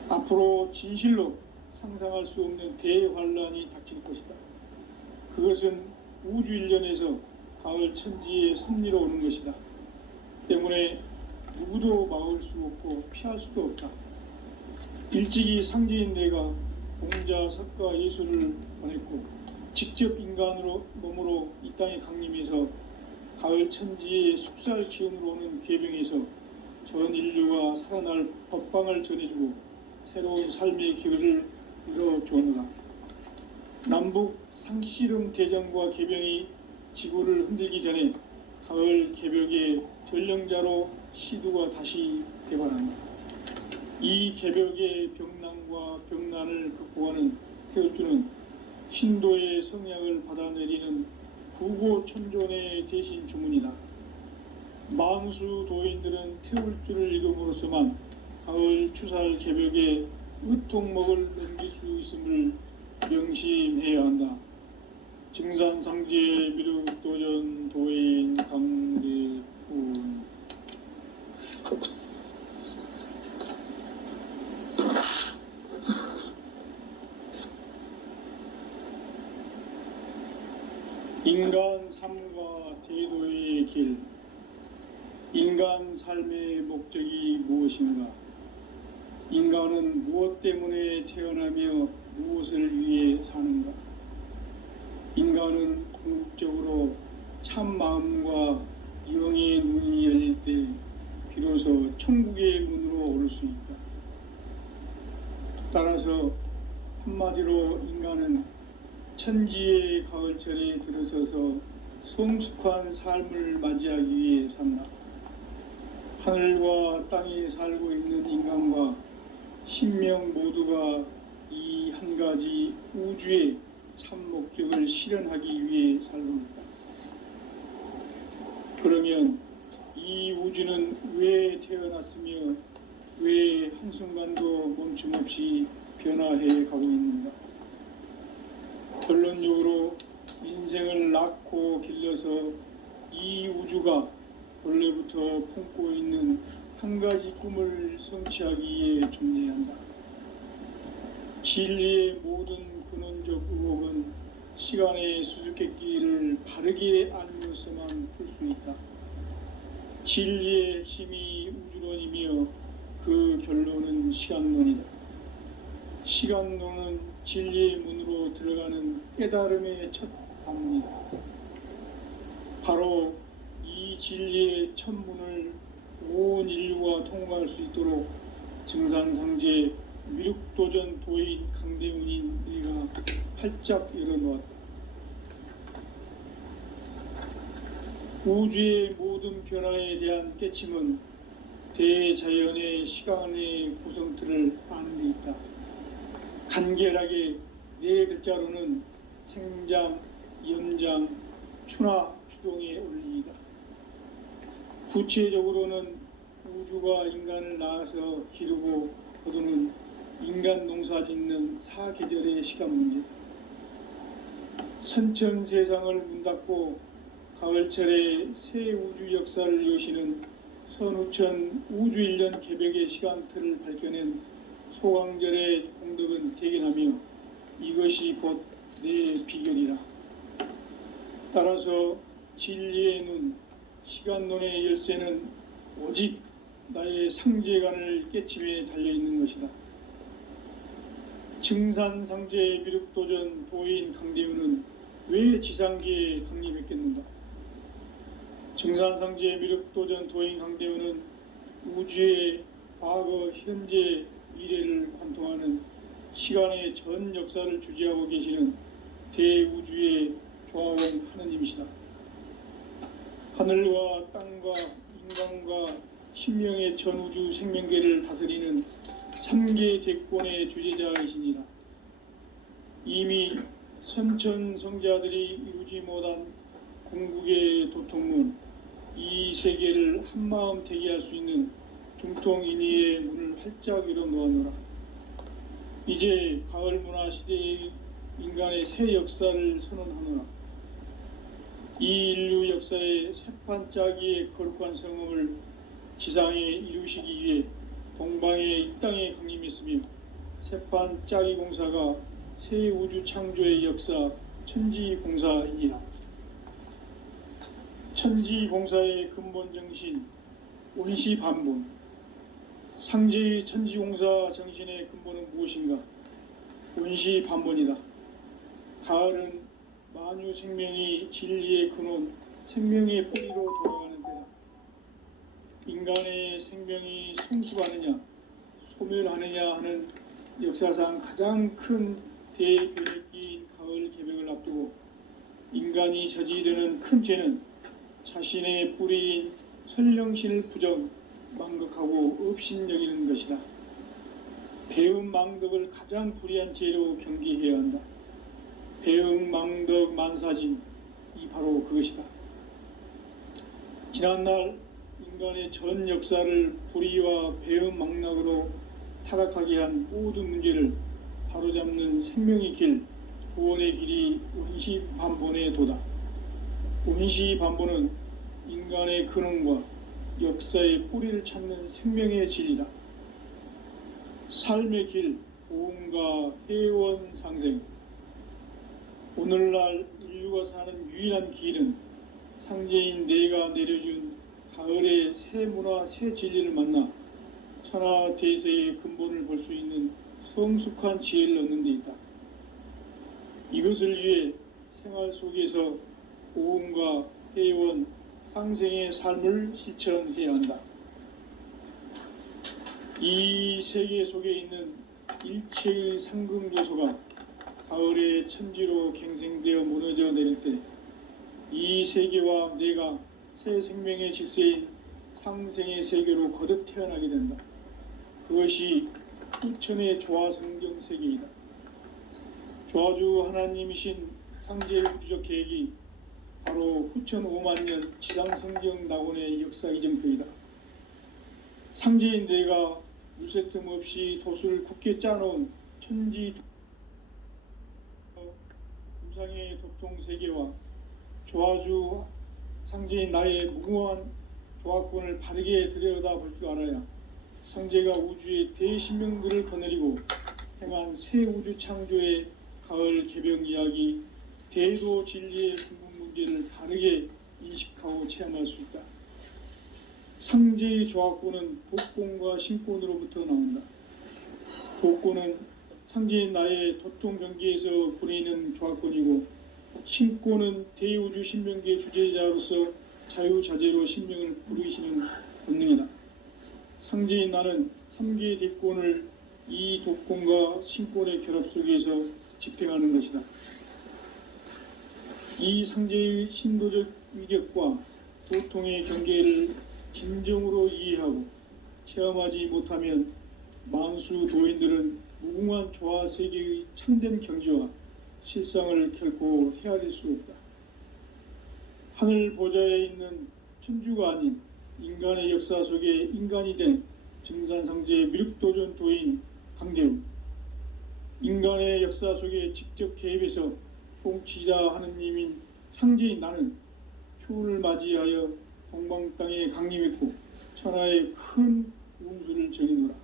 앞으로 진실로 상상할 수 없는 대환란이 닥칠 것이다. 그것은 우주 일련에서 가을 천지의 섭리로 오는 것이다. 때문에 누구도 막을 수 없고 피할 수도 없다. 일찍이 상제인 내가 공자, 석가, 예수를 보냈고 직접 인간으로 몸으로 이 땅에 강림해서 가을 천지의 숙살 기운으로 오는 계병에서 전 인류가 살아날 법방을 전해주고 새로운 삶의 기회를 이뤄주오노라. 남북 상씨름 대전과 계병이 지구를 흔들기 전에 가을 개벽의 전령자로 시두가 다시 대발한다. 이 개벽의 병난과 병난을 극복하는 태울주는 신도의 성향을 받아내리는 부고천존의 대신 주문이다. 망수 도인들은 태울주를 읽음으로써만 가을 추살 개벽에 으통목을 넘길 수 있음을 명심해야 한다. 증산상제 미륵도전 도인 강대훈. 인간 삶과 대도의 길. 인간 삶의 목적이 무엇인가? 인간은 무엇 때문에 태어나며 무엇을 위해 사는가? 인간은 궁극적으로 참 마음과 영의 눈이 열릴 때 비로소 천국의 문으로 오를 수 있다. 따라서 한마디로 인간은 천지의 가을철에 들어서서 성숙한 삶을 맞이하기 위해 산다. 하늘과 땅에 살고 있는 인간과 신명 모두가 이 한 가지 우주의 참 목적을 실현하기 위해 살고 있다. 그러면 이 우주는 왜 태어났으며 왜 한순간도 멈춤 없이 변화해 가고 있는가? 결론적으로 인생을 낳고 길러서 이 우주가 원래부터 품고 있는 한 가지 꿈을 성취하기 위해 존재한다. 진리의 모든 근원적 의혹은 시간의 수수께끼를 바르게 알면서만 풀 수 있다. 진리의 핵심이 우주론이며 그 결론은 시간론이다. 시간론은 진리의 문으로 들어가는 깨달음의 첫 방문이다. 바로 이 진리의 천문을 온 인류가 통과할 수 있도록 증산상제 위륙도전 도인 강대훈인 내가 활짝 열어놓았다. 우주의 모든 변화에 대한 깨침은 대자연의 시간의 구성틀을 아는 데 있다. 간결하게 네 글자로는 생장, 연장, 추나 추동의 원리이다. 구체적으로는 우주가 인간을 낳아서 기르고 거두는 인간 농사 짓는 사계절의 시간 문제다. 선천 세상을 문 닫고 가을철에 새 우주 역사를 여시는 선우천 우주 1년 개벽의 시간틀을 밝혀낸 소강절의 공덕은 대견하며 이것이 곧 내 비결이라. 따라서 진리의 눈, 시간론의 열쇠는 오직 나의 상제관을 깨침에 달려있는 것이다. 증산상제 미륵도전 도인 강대훈은 왜 지상계에 강림했겠는가? 증산상제 미륵도전 도인 강대훈은 우주의 과거, 현재, 미래를 관통하는 시간의 전 역사를 주재하고 계시는 대우주의 조화원 하느님이시다. 하늘과 땅과 인간과 신명의 전우주 생명계를 다스리는 3계 대권의 주재자이시니라. 이미 선천성자들이 이루지 못한 궁극의 도통문, 이 세계를 한마음 대기할 수 있는 중통인의의 문을 활짝 열어놓았노라. 이제 가을 문화 시대의 인간의 새 역사를 선언하노라. 이 인류 역사의 새판짜기의 거룩한 성음을 지상에 이루시기 위해 동방의 이 땅에 강림했으며 새판짜기 공사가 새 우주 창조의 역사 천지공사이니라. 천지공사의 근본 정신 온시반본. 상제의 천지공사 정신의 근본은 무엇인가? 온시반본이다. 가을은 만유 생명이 진리의 근원, 생명의 뿌리로 돌아가는 데다. 인간의 생명이 성숙하느냐, 소멸하느냐 하는 역사상 가장 큰 대변혁기인 가을 개벽을 앞두고 인간이 저지르는 큰 죄는 자신의 뿌리인 선령신을 부정, 망극하고 업신여기는 것이다. 배음 망덕을 가장 불의한 죄로 경계해야 한다. 배응, 망덕, 만사진, 이 바로 그것이다. 지난날 인간의 전 역사를 불의와 배응, 망락으로 타락하게 한 모든 문제를 바로잡는 생명의 길, 구원의 길이 온시반본의 도다. 온시반본은 인간의 근원과 역사의 뿌리를 찾는 생명의 진리다. 삶의 길, 보험과 회원 상생. 오늘날 인류가 사는 유일한 길은 상제인 내가 내려준 가을의 새 문화, 새 진리를 만나 천하 대세의 근본을 볼 수 있는 성숙한 지혜를 얻는 데 있다. 이것을 위해 생활 속에서 보험과 회원, 상생의 삶을 실천해야 한다. 이 세계 속에 있는 일체의 상금 요소가 가을의 천지로 갱생되어 무너져 내릴 때 이 세계와 내가 새 생명의 질서인 상생의 세계로 거듭 태어나게 된다. 그것이 후천의 조화성경 세계이다. 조화주 하나님이신 상제의 우주적 계획이 바로 후천 5만년 지상성경 낙원의 역사 이정표이다. 상제인 내가 물새틈 없이 도수를 굳게 짜놓은 천지 우상의 도통세계와 조화주 상제인 나의 무궁한 조화권을 바르게 들여다볼 줄 알아야 상제가 우주의 대신명들을 거느리고 행한 새 우주 창조의 가을 개벽 이야기, 대도 진리의 근본 문제를 바르게 인식하고 체험할 수 있다. 상제의 조화권은 복권과 신권으로부터 나온다. 복권은 상제인 나의 도통경계에서 부리는 조화권이고, 신권은 대우주 신명계 주제자로서 자유자재로 신명을 부르시는 본능이다. 상제인 나는 3개 대권을 이 독권과 신권의 결합 속에서 집행하는 것이다. 이 상제의 신도적 위격과 도통의 경계를 진정으로 이해하고 체험하지 못하면 만수 도인들은 무궁한 조화 세계의 참된 경지와 실상을 결코 헤아릴 수 없다. 하늘 보좌에 있는 천주가 아닌 인간의 역사 속에 인간이 된 증산상제 미륵도전 도인 강대우, 인간의 역사 속에 직접 개입해서 통치자 하느님인 상제인 나는 추운을 맞이하여 동방 땅에 강림했고 천하의 큰 운수를 정의노라.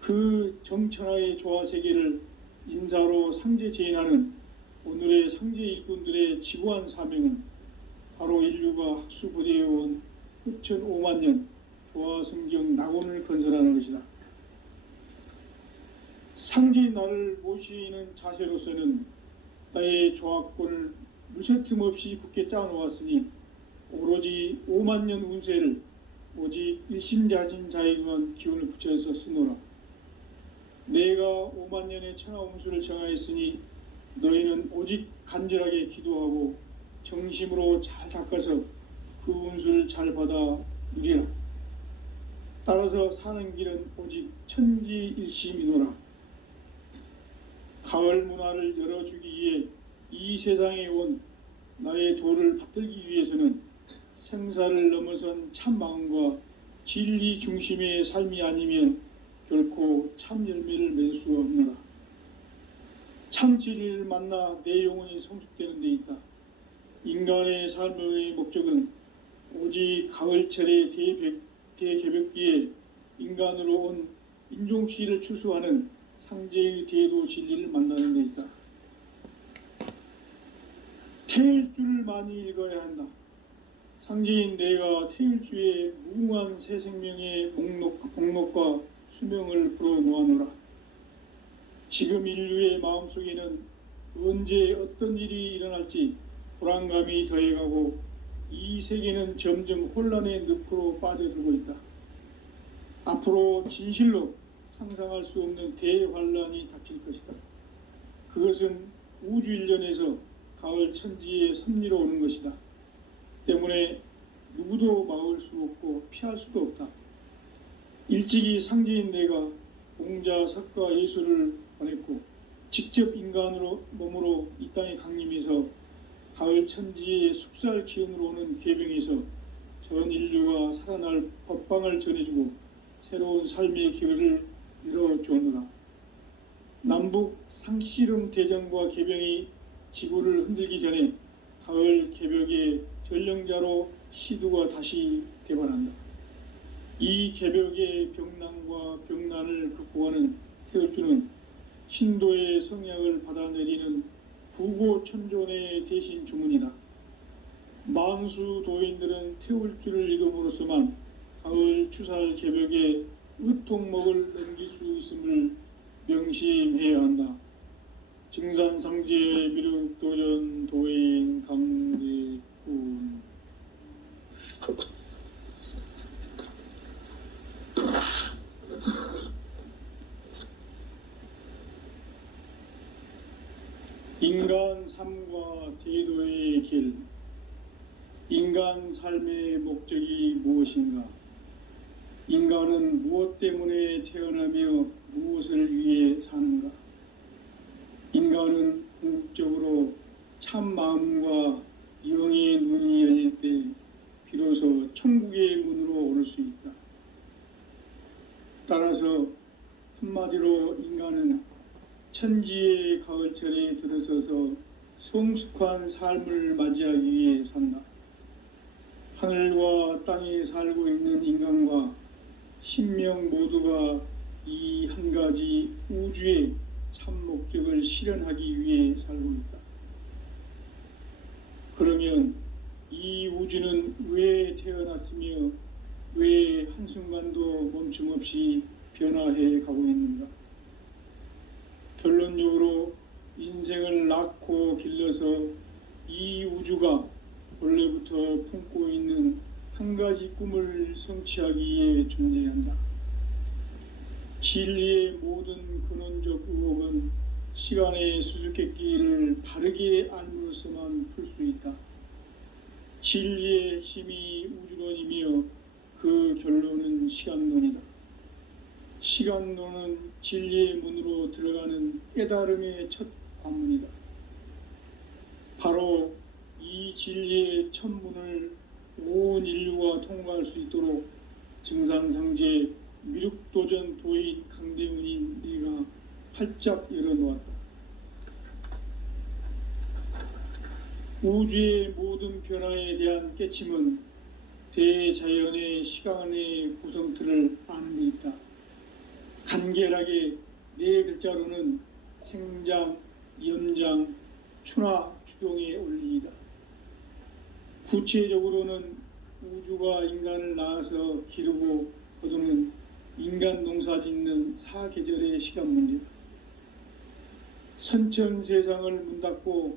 그 정천하의 조화 세계를 인사로 상제 제인하는 오늘의 상제 일꾼들의 지고한 사명은 바로 인류가 학수고대해온 흡천 5만 년 조화 성경 낙원을 건설하는 것이다. 상제인 나를 모시는 자세로서는 나의 조화권을 무쇠틈 없이 굳게 짜놓았으니 오로지 5만 년 운세를 오직 일심자진 자에게만 기운을 붙여서 쓰노라. 내가 5만 년의 천하 운수를 정하였으니 너희는 오직 간절하게 기도하고 정심으로 잘 닦아서 그 운수를 잘 받아 누리라. 따라서 사는 길은 오직 천지일심이노라. 가을 문화를 열어주기 위해 이 세상에 온 나의 도를 받들기 위해서는 생사를 넘어선 참 마음과 진리 중심의 삶이 아니면 결코 참 열매를 맺을 수가 없노라. 참 진리를 만나 내 영혼이 성숙되는 데 있다. 인간의 삶의 목적은 오직 가을철의 대개벽기에 인간으로 온 인종시를 추수하는 상제의 대도 진리를 만나는 데 있다. 태일주를 많이 읽어야 한다. 상제인 내가 태일주의 무궁한 새 생명의 목록과 수명을 불어놓아노라. 지금 인류의 마음속에는 언제 어떤 일이 일어날지 불안감이 더해가고 이 세계는 점점 혼란의 늪으로 빠져들고 있다. 앞으로 진실로 상상할 수 없는 대환란이 닥칠 것이다. 그것은 우주 일련에서 가을 천지의 섭리로 오는 것이다. 때문에 누구도 막을 수 없고 피할 수도 없다. 일찍이 상제인 내가 공자, 석가, 예수를 보냈고 직접 인간으로 몸으로 이 땅에 강림해서 가을 천지의 숙살 기운으로 오는 계병에서 전 인류가 살아날 법방을 전해주고 새로운 삶의 기회를 열어주었노라. 남북 상씨름 대전과 계병이 지구를 흔들기 전에 가을 개벽의 전령자로 시두가 다시 대반한다. 이 개벽의 병난과 병난을 극복하는 태을주는 신도의 성약을 받아내리는 부고천존의 대신 주문이다. 만수 도인들은 태울주를 읽음으로써만 가을 추살 개벽의 의통목을 넘길 수 있음을 명심해야 한다. 증산상제 미륵도전 도인 강대군. 인간 삶과 제도의 길. 인간 삶의 목적이 무엇인가? 인간은 무엇 때문에 태어나며 무엇을 위해 사는가? 인간은 궁극적으로 참 마음과 영의 눈이 열릴 때 비로소 천국의 문으로 오를 수 있다. 따라서 한마디로 인간은 천지의 가을철에 들어서서 성숙한 삶을 맞이하기 위해 산다. 하늘과 땅에 살고 있는 인간과 신명 모두가 이 한 가지 우주의 참 목적을 실현하기 위해 살고 있다. 그러면 이 우주는 왜 태어났으며 왜 한순간도 멈춤 없이 변화해 가고 있는가? 결론적으로 인생을 낳고 길러서 이 우주가 본래부터 품고 있는 한 가지 꿈을 성취하기 위해 존재한다. 진리의 모든 근원적 의혹은 시간의 수수께끼를 바르게 알므로서만 풀 수 있다. 진리의 핵심이 우주론이며 그 결론은 시간론이다. 시간론은 진리의 문으로 들어가는 깨달음의 첫 관문이다. 바로 이 진리의 첫 문을 온 인류가 통과할 수 있도록 증산상제 미륵도전 도인 강대훈인 내가 활짝 열어놓았다. 우주의 모든 변화에 대한 깨침은 대자연의 시간의 구성틀을 아는 데 있다. 간결하게 네 글자로는 생장, 연장, 추나 추동의 원리이다. 구체적으로는 우주가 인간을 낳아서 기르고 거두는 인간 농사 짓는 사계절의 시간 문제다. 선천 세상을 문 닫고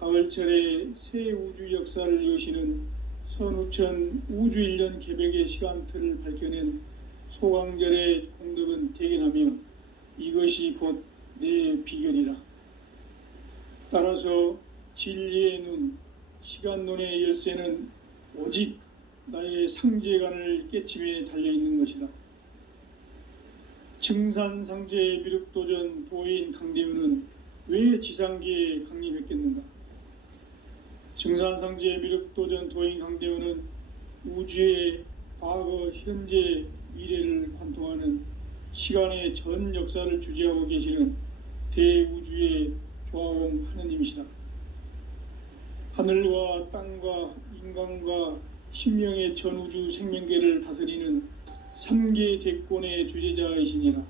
가을철에 새 우주 역사를 여시는 선우천 우주 1년 개백의 시간틀을 밝혀낸 소강절의 공덕은 대견하며 이것이 곧 내 비결이라. 따라서 진리의 눈, 시간론의 열쇠는 오직 나의 상제관을 깨침에 달려있는 것이다. 증산상제 미륵도전 도인 강대훈은 왜 지상계에 강림했겠는가? 증산상제 미륵도전 도인 강대훈은 우주의 과거, 현재, 미래를 관통하는 시간의 전 역사를 주재하고 계시는 대우주의 조화홍 하느님이시다. 하늘과 땅과 인간과 신명의 전우주 생명계를 다스리는 3계 대권의 주재자이시니라.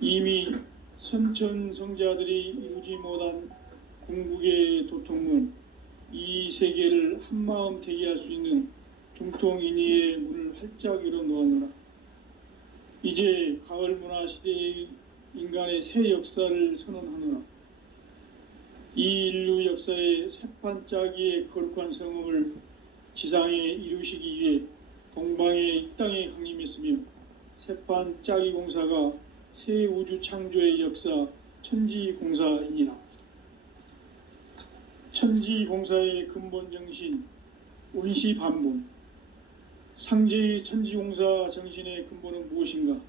이미 선천성자들이 이루지 못한 궁극의 도통문, 이 세계를 한마음 되게 할 수 있는 중통인의의 문을 활짝 열어놓았노라. 이제 가을문화 시대의 인간의 새 역사를 선언하노라. 이 인류 역사의 새판짜기의 거룩한 성음을 지상에 이루시기 위해 동방의 이 땅에 강림했으며 새판짜기 공사가 새 우주 창조의 역사 천지공사이니라. 천지공사의 근본 정신 운시반본. 상제의 천지공사 정신의 근본은 무엇인가?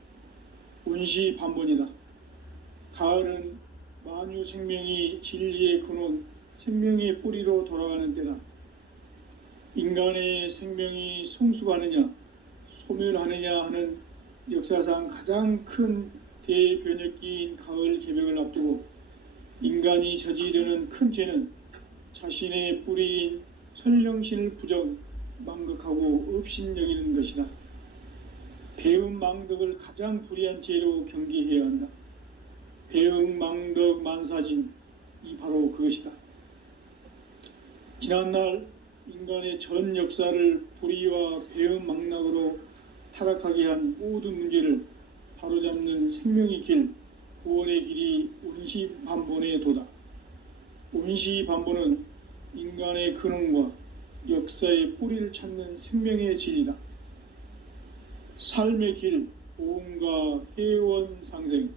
운시반본이다. 가을은 만유 생명이 진리의 근원, 생명의 뿌리로 돌아가는 때다. 인간의 생명이 성숙하느냐, 소멸하느냐 하는 역사상 가장 큰 대변혁기인 가을 개벽을 앞두고 인간이 저지르는 큰 죄는 자신의 뿌리인 설령신을 부정, 망극하고 업신여기는 것이다. 배음 망덕을 가장 불의한 죄로 경계해야 한다. 배응, 망덕, 만사진, 이 바로 그것이다. 지난날 인간의 전 역사를 불의와 배응, 망락으로 타락하게 한 모든 문제를 바로잡는 생명의 길, 구원의 길이 운시반본의 도다. 운시반본은 인간의 근원과 역사의 뿌리를 찾는 생명의 진리다. 삶의 길, 보험과 회원 상생.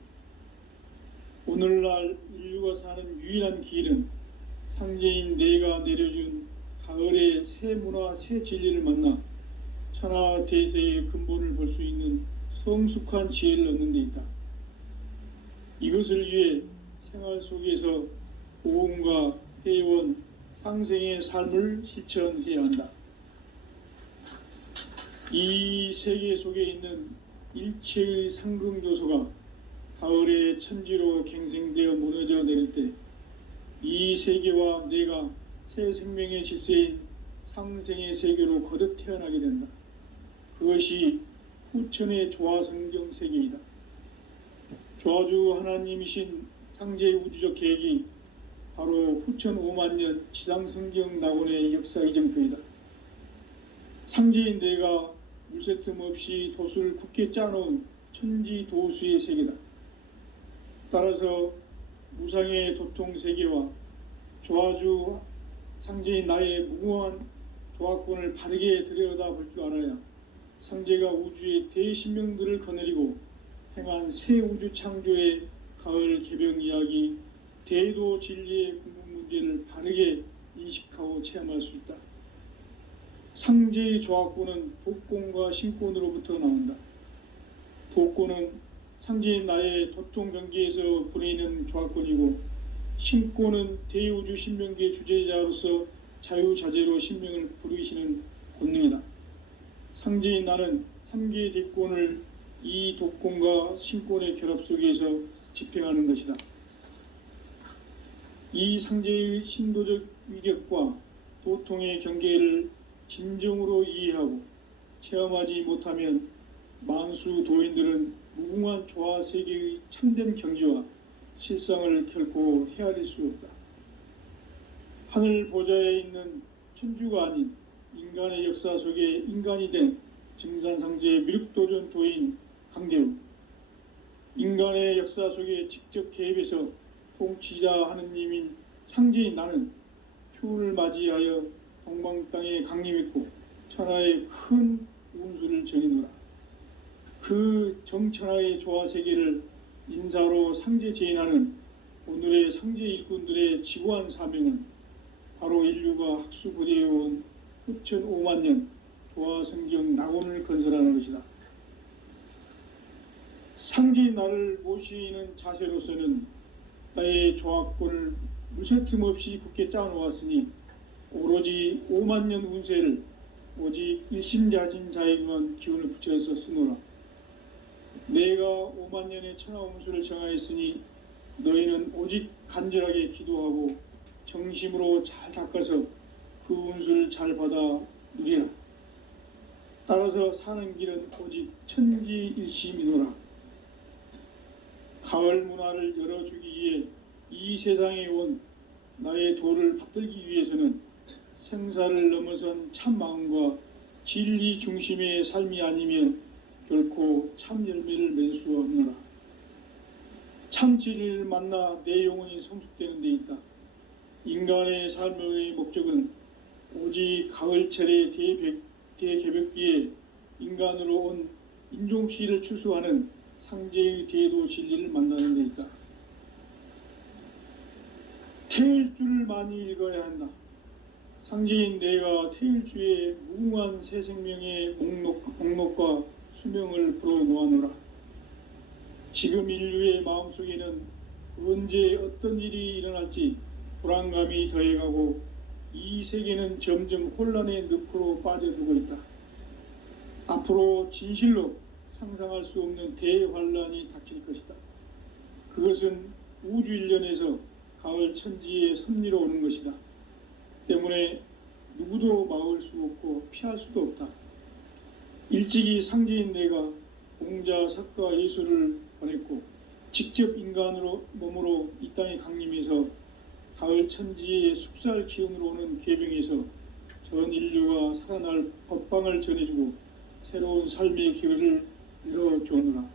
오늘날 인류가 사는 유일한 길은 상제인 내가 내려준 가을의 새 문화, 새 진리를 만나 천하 대세의 근본을 볼 수 있는 성숙한 지혜를 얻는 데 있다. 이것을 위해 생활 속에서 보험과 회원, 상생의 삶을 실천해야 한다. 이 세계 속에 있는 일체의 상승조소가 가을의 천지로 갱생되어 무너져 내릴 때 이 세계와 내가 새 생명의 질서인 상생의 세계로 거듭 태어나게 된다. 그것이 후천의 조화성경 세계이다. 조화주 하나님이신 상제의 우주적 계획이 바로 후천 5만년 지상성경 낙원의 역사 이정표이다. 상제인 내가 물새 틈 없이 도수를 굳게 짜놓은 천지도수의 세계다. 따라서 무상의 도통 세계와 조화주 상제인 나의 무궁한 조합권을 바르게 들여다볼 줄 알아야 상제가 우주의 대신명들을 거느리고 행한 새 우주 창조의 가을 개병 이야기, 대도 진리의 궁극 문제를 바르게 인식하고 체험할 수 있다. 상제의 조합권은 독권과 신권으로부터 나온다. 독권은 상제인 나의 도통 경계에서 부리는 조합권이고, 신권은 대우주 신명기의 주제자로서 자유자재로 신명을 부르시는 권능이다. 상제인 나는 3개의 대권을 이 독권과 신권의 결합 속에서 집행하는 것이다. 이 상제의 신도적 위격과 도통의 경계를 진정으로 이해하고 체험하지 못하면 만수 도인들은 무궁한 조화 세계의 참된 경지와 실상을 결코 헤아릴 수 없다. 하늘 보좌에 있는 천주가 아닌 인간의 역사 속에 인간이 된 증산상제 미륵도전 도인 강대우, 인간의 역사 속에 직접 개입해서 통치자 하느님인 상제인 나는 추운을 맞이하여 동방 땅에 강림했고 천하의 큰 운수를 정해노라. 그 정천하의 조화세계를 인사로 상제 제인하는 오늘의 상제 일꾼들의 지고한 사명은 바로 인류가 학수고대해온 후천 5만 년 조화성경 낙원을 건설하는 것이다. 상제인 나를 모시는 자세로서는 나의 조합권을 무쇠틈 없이 굳게 짜놓았으니 오로지 5만 년 운세를 오직 일심자진 자에게만 기운을 붙여서 쓰노라. 내가 5만 년의 천하 운수를 정하였으니 너희는 오직 간절하게 기도하고 정심으로 잘 닦아서 그 운수를 잘 받아 누리라. 따라서 사는 길은 오직 천지일심이노라. 가을 문화를 열어주기 위해 이 세상에 온 나의 도를 받들기 위해서는 생사를 넘어선 참 마음과 진리 중심의 삶이 아니면 결코 참 열매를 맺을 수 없노라. 참 진리를 만나 내 영혼이 성숙되는 데 있다. 인간의 삶의 목적은 오직 가을철의 대개벽기에 인간으로 온 인종시를 추수하는 상제의 대도 진리를 만나는 데 있다. 태일주를 많이 읽어야 한다. 상제인 내가 태일주의 무궁한 새 생명의 목록과 수명을 불어놓아노라. 지금 인류의 마음속에는 언제 어떤 일이 일어날지 불안감이 더해가고 이 세계는 점점 혼란의 늪으로 빠져들고 있다. 앞으로 진실로 상상할 수 없는 대환란이 닥칠 것이다. 그것은 우주 일련에서 가을 천지의 섭리로 오는 것이다. 때문에 누구도 막을 수 없고 피할 수도 없다. 일찍이 상제인 내가 공자, 석가, 예수를 보냈고 직접 인간으로 몸으로 이 땅에 강림해서 가을 천지의 숲살 기운으로 오는 계병에서 전 인류가 살아날 법방을 전해주고 새로운 삶의 기회를 이뤄주오노라.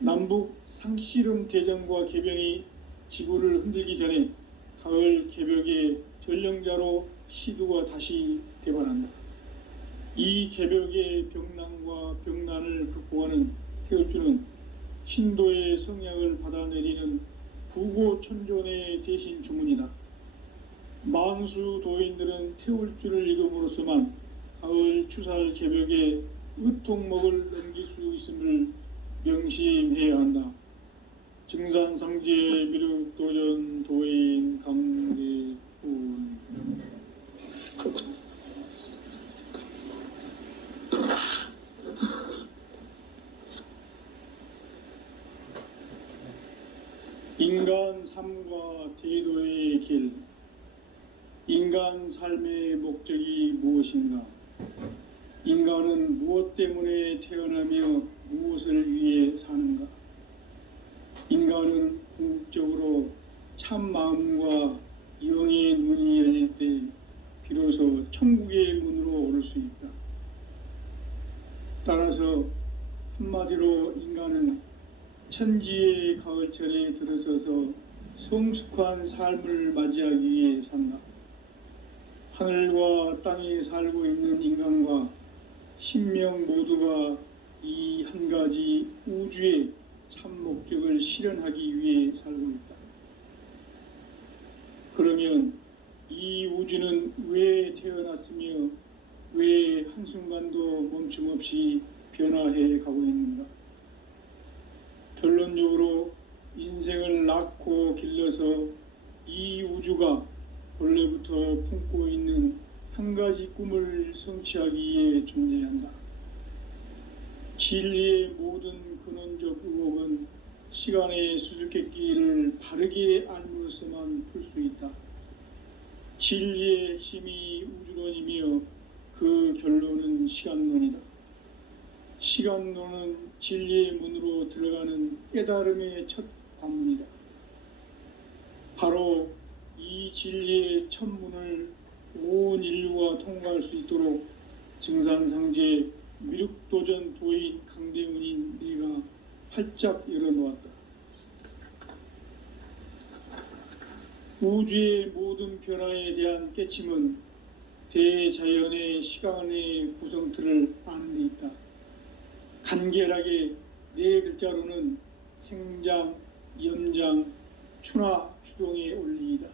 남북 상씨름 대전과 계병이 지구를 흔들기 전에 가을 개벽의 전령자로 시두가 다시 대반한다. 이 개벽의 병난과 병난을 극복하는 태울주는 신도의 성향을 받아내리는 부고천존의 대신 주문이다. 만수 도인들은 태울주를 읽음으로써만 가을 추살 개벽의 의통목을 넘길 수 있음을 명심해야 한다. 증산상제 미륵도전 도인 강대훈. 인간 삶과 대도의 길. 인간 삶의 목적이 무엇인가? 인간은 무엇 때문에 태어나며 무엇을 위해 사는가? 인간은 궁극적으로 참 마음과 영의 눈이 열릴 때 비로소 천국의 문으로 오를 수 있다. 따라서 한마디로 인간은 천지의 가을철에 들어서서 성숙한 삶을 맞이하기 위해 산다. 하늘과 땅에 살고 있는 인간과 신명 모두가 이 한 가지 우주의 참 목적을 실현하기 위해 살고 있다. 그러면 이 우주는 왜 태어났으며 왜 한순간도 멈춤 없이 변화해 가고 있는가? 결론적으로 인생을 낳고 길러서 이 우주가 본래부터 품고 있는 한 가지 꿈을 성취하기 위해 존재한다. 진리의 모든 근원적 의혹은 시간의 수수께끼를 바르게 알므로서만 풀 수 있다. 진리의 핵심이 우주론이며 그 결론은 시간론이다. 시간론은 진리의 문으로 들어가는 깨달음의 첫 관문이다. 바로 이 진리의 첫 문을 온 인류가 통과할 수 있도록 증산상제 미륵도전 도인 강대문인 네가 활짝 열어놓았다. 우주의 모든 변화에 대한 깨침은 대자연의 시간의 구성틀을 아는 데 있다. 간결하게 네 글자로는 생장, 연장, 추나 추동의 원리이다.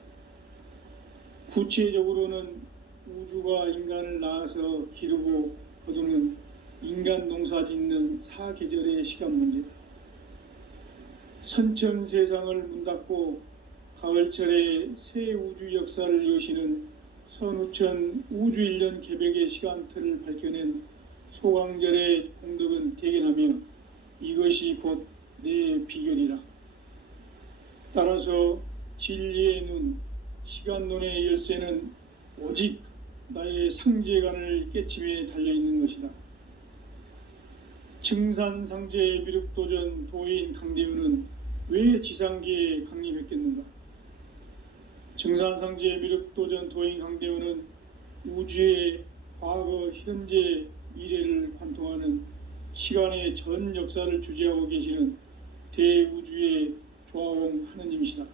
구체적으로는 우주가 인간을 낳아서 기르고 거두는 인간 농사 짓는 사계절의 시간 문제다. 선천 세상을 문닫고 가을철에 새 우주 역사를 여시는 선우천 우주 1년 개벽의 시간틀을 밝혀낸 소강절의 공덕은 대견하며 이것이 곧 내 비결이라. 따라서 진리의 눈, 시간론의 열쇠는 오직 나의 상제관을 깨침에 달려있는 것이다. 증산상제 미륵도전 도인 강대문은 왜 지상계에 강림했겠는가? 증산상제 미륵도전 도인 강대문은 우주의 과거, 현재, 미래를 관통하는 시간의 전 역사를 주재하고 계시는 대우주의 조화원 하느님이시다.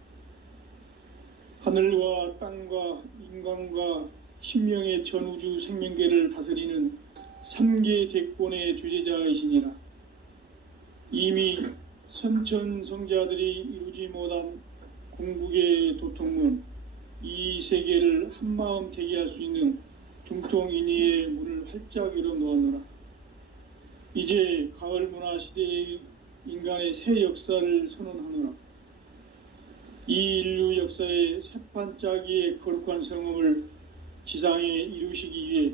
하늘과 땅과 인간과 신명의 전우주 생명계를 다스리는 3계 대권의 주제자이시니라. 이미 선천성자들이 이루지 못한 궁극의 도통문, 이 세계를 한마음 되게 할 수 있는 중통인의의 문을 활짝 열어놓았노라. 이제 가을 문화 시대의 인간의 새 역사를 선언하노라. 이 인류 역사의 새판짜기의 거룩한 성음을 지상에 이루시기 위해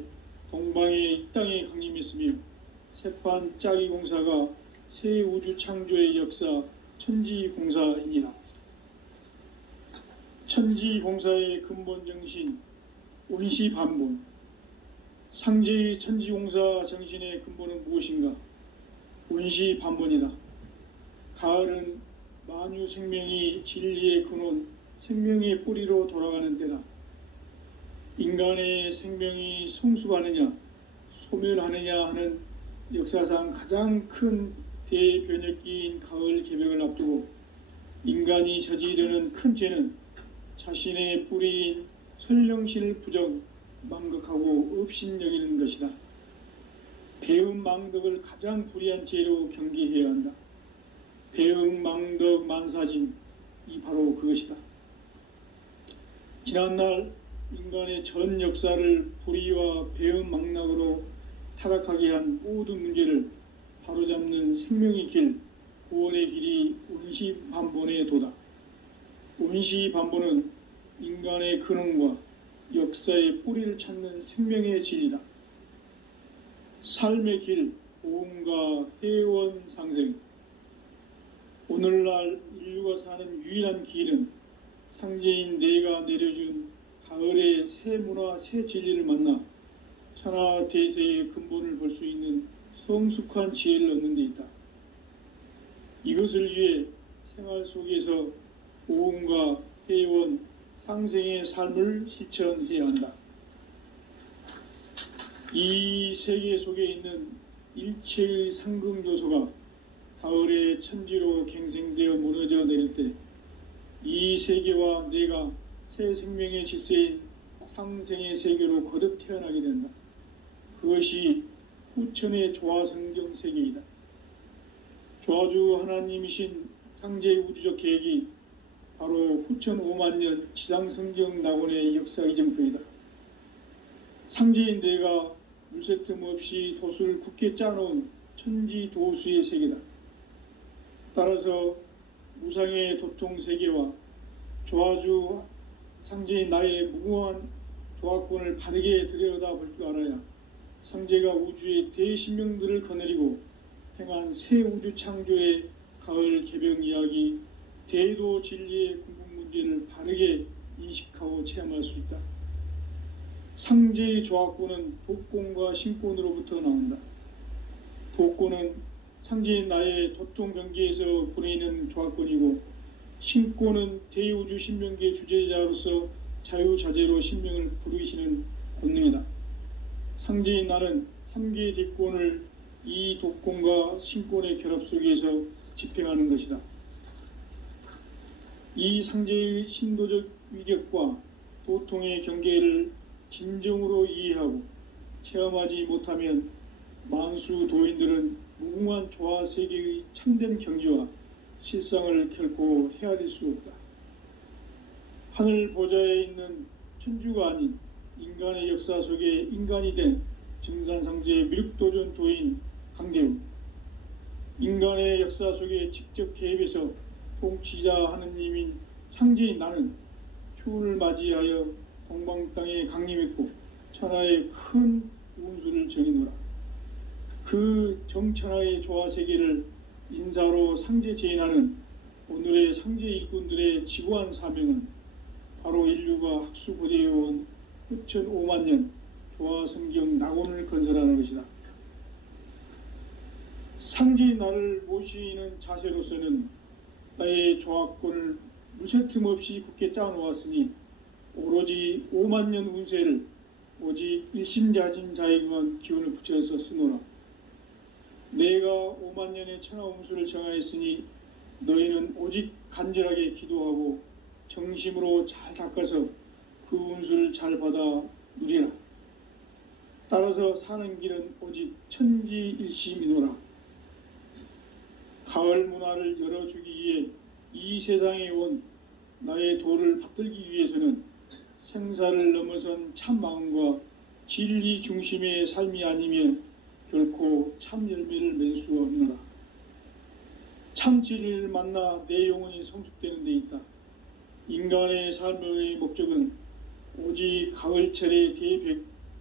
동방의 이 땅에 강림했으며 새판짜기 공사가 새 우주 창조의 역사 천지공사이니라. 천지공사의 근본 정신 온시반본, 상제의 천지공사 정신의 근본은 무엇인가? 온시반본이다. 가을은 만유 생명이 진리의 근원, 생명의 뿌리로 돌아가는 때다. 인간의 생명이 성숙하느냐, 소멸하느냐 하는 역사상 가장 큰 대변혁기인 가을 개벽을 앞두고 인간이 저지르는 큰 죄는 자신의 뿌리인 설령신을 부정, 망극하고 업신여기는 것이다. 배음 망덕을 가장 불의한 죄로 경계해야 한다. 배음 망덕 만사짐이 바로 그것이다. 지난날 인간의 전 역사를 불의와 배음 망락으로 타락하게 한 모든 문제를 바로잡는 생명의 길, 구원의 길이 온시반본의 도다. 온시반본은 인간의 근원과 역사의 뿌리를 찾는 생명의 진리다. 삶의 길, 보험과 회원 상생. 오늘날 인류가 사는 유일한 길은 상제인 내가 내려준 가을의 새 문화, 새 진리를 만나 천하대세의 근본을 볼 수 있는 성숙한 지혜를 얻는 데 있다. 이것을 위해 생활 속에서 보험과 회원, 상생의 삶을 실천해야 한다. 이 세계 속에 있는 일체의 상극 요소가 가을의 천지로 갱생되어 무너져 내릴 때 이 세계와 내가 새 생명의 질서인 상생의 세계로 거듭 태어나게 된다. 그것이 후천의 조화성경 세계이다. 조화주 하나님이신 상제의 우주적 계획이 바로 후천 5만 년 지상성경 낙원의 역사 이정표이다. 상제인 내가 물새 틈 없이 도수를 굳게 짜놓은 천지도수의 세계다. 따라서 무상의 도통 세계와 조화주 상제인 나의 무궁한 조화권을 바르게 들여다볼 줄 알아야 상제가 우주의 대신명들을 거느리고 행한 새 우주 창조의 가을 개병 이야기, 대도 진리의 궁극 문제를 바르게 인식하고 체험할 수 있다. 상제의 조화권은 도권과 신권으로부터 나온다. 도권은 상제인 나의 도통 경계에서 보내는 조화권이고, 신권은 대우주 신명계 주제자로서 자유자재로 신명을 부르시는 권능이다. 상제인 나는 3개의 뒷권을 이 도권과 신권의 결합 속에서 집행하는 것이다. 이 상제의 신도적 위격과 도통의 경계를 진정으로 이해하고 체험하지 못하면 만수 도인들은 무궁한 조화 세계의 참된 경지와 실상을 결코 헤아릴 수 없다. 하늘 보좌에 있는 천주가 아닌 인간의 역사 속에 인간이 된 증산상제의 미륵도전 도인 강대우, 인간의 역사 속에 직접 개입해서 통치자 하느님인 상제인 나는 추운을 맞이하여 동방 땅에 강림했고 천하의 큰 운수를 정의노라. 그 정천하의 조화 세계를 인사로 상제 제인하는 오늘의 상제 일꾼들의 지구한 사명은 바로 인류가 학수고대해온 후천 5만 년 조화 성경 낙원을 건설하는 것이다. 상제인 나를 모시는 자세로서는 나의 조화권을 물새 틈 없이 굳게 짜놓았으니 오로지 5만 년 운세를 오직 일심자진 자에게만 기운을 붙여서 쓰노라. 내가 5만 년의 천하 운수를 정하였으니 너희는 오직 간절하게 기도하고 정심으로 잘 닦아서 그 운수를 잘 받아 누리라. 따라서 사는 길은 오직 천지일심이노라. 가을 문화를 열어주기 위해 이 세상에 온 나의 도를 받들기 위해서는 생사를 넘어선 참 마음과 진리 중심의 삶이 아니면 결코 참 열매를 맺을 수 없노라. 참 진리를 만나 내 영혼이 성숙되는 데 있다. 인간의 삶의 목적은 오직 가을철의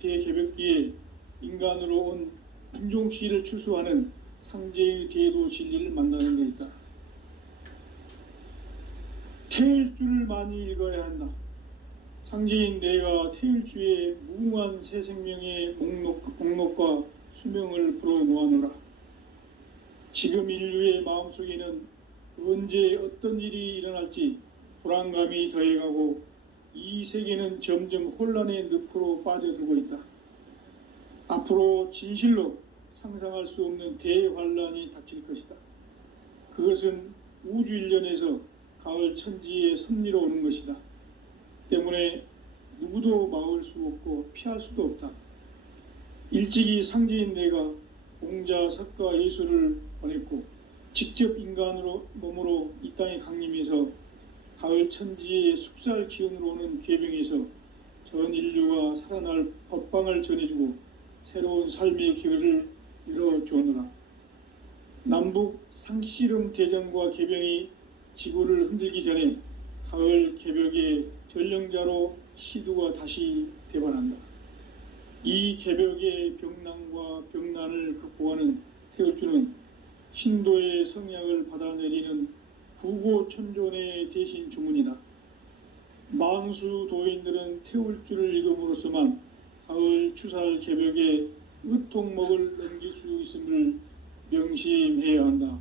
대개벽기에 인간으로 온 인종씨를 추수하는 상제의 대도 진리를 만나는 데 있다. 태일주를 많이 읽어야 한다. 상제인 내가 태일주의 무궁한 새 생명의 목록과 수명을 불어놓아노라. 지금 인류의 마음속에는 언제 어떤 일이 일어날지 불안감이 더해가고 이 세계는 점점 혼란의 늪으로 빠져들고 있다. 앞으로 진실로 상상할 수 없는 대환란이 닥칠 것이다. 그것은 우주 일련에서 가을 천지의 섭리로 오는 것이다. 때문에 누구도 막을 수 없고 피할 수도 없다. 일찍이 상제인 내가 공자, 석가, 예수를 보냈고 직접 인간으로 몸으로 이 땅에 강림해서 가을 천지의 숙살 기운으로 오는 계병에서 전 인류가 살아날 법방을 전해주고 새로운 삶의 기회를 열어주오노라. 남북 상씨름 대전과 계병이 지구를 흔들기 전에 가을 개벽의 전령자로 시두가 다시 대반한다. 이 개벽의 병난과 병난을 극복하는 태울주는 신도의 성약을 받아내리는 구고천존의 대신 주문이다. 만수 도인들은 태울주를 읽음으로써만 가을 추살 개벽에 의통목을 넘길 수 있음을 명심해야 한다.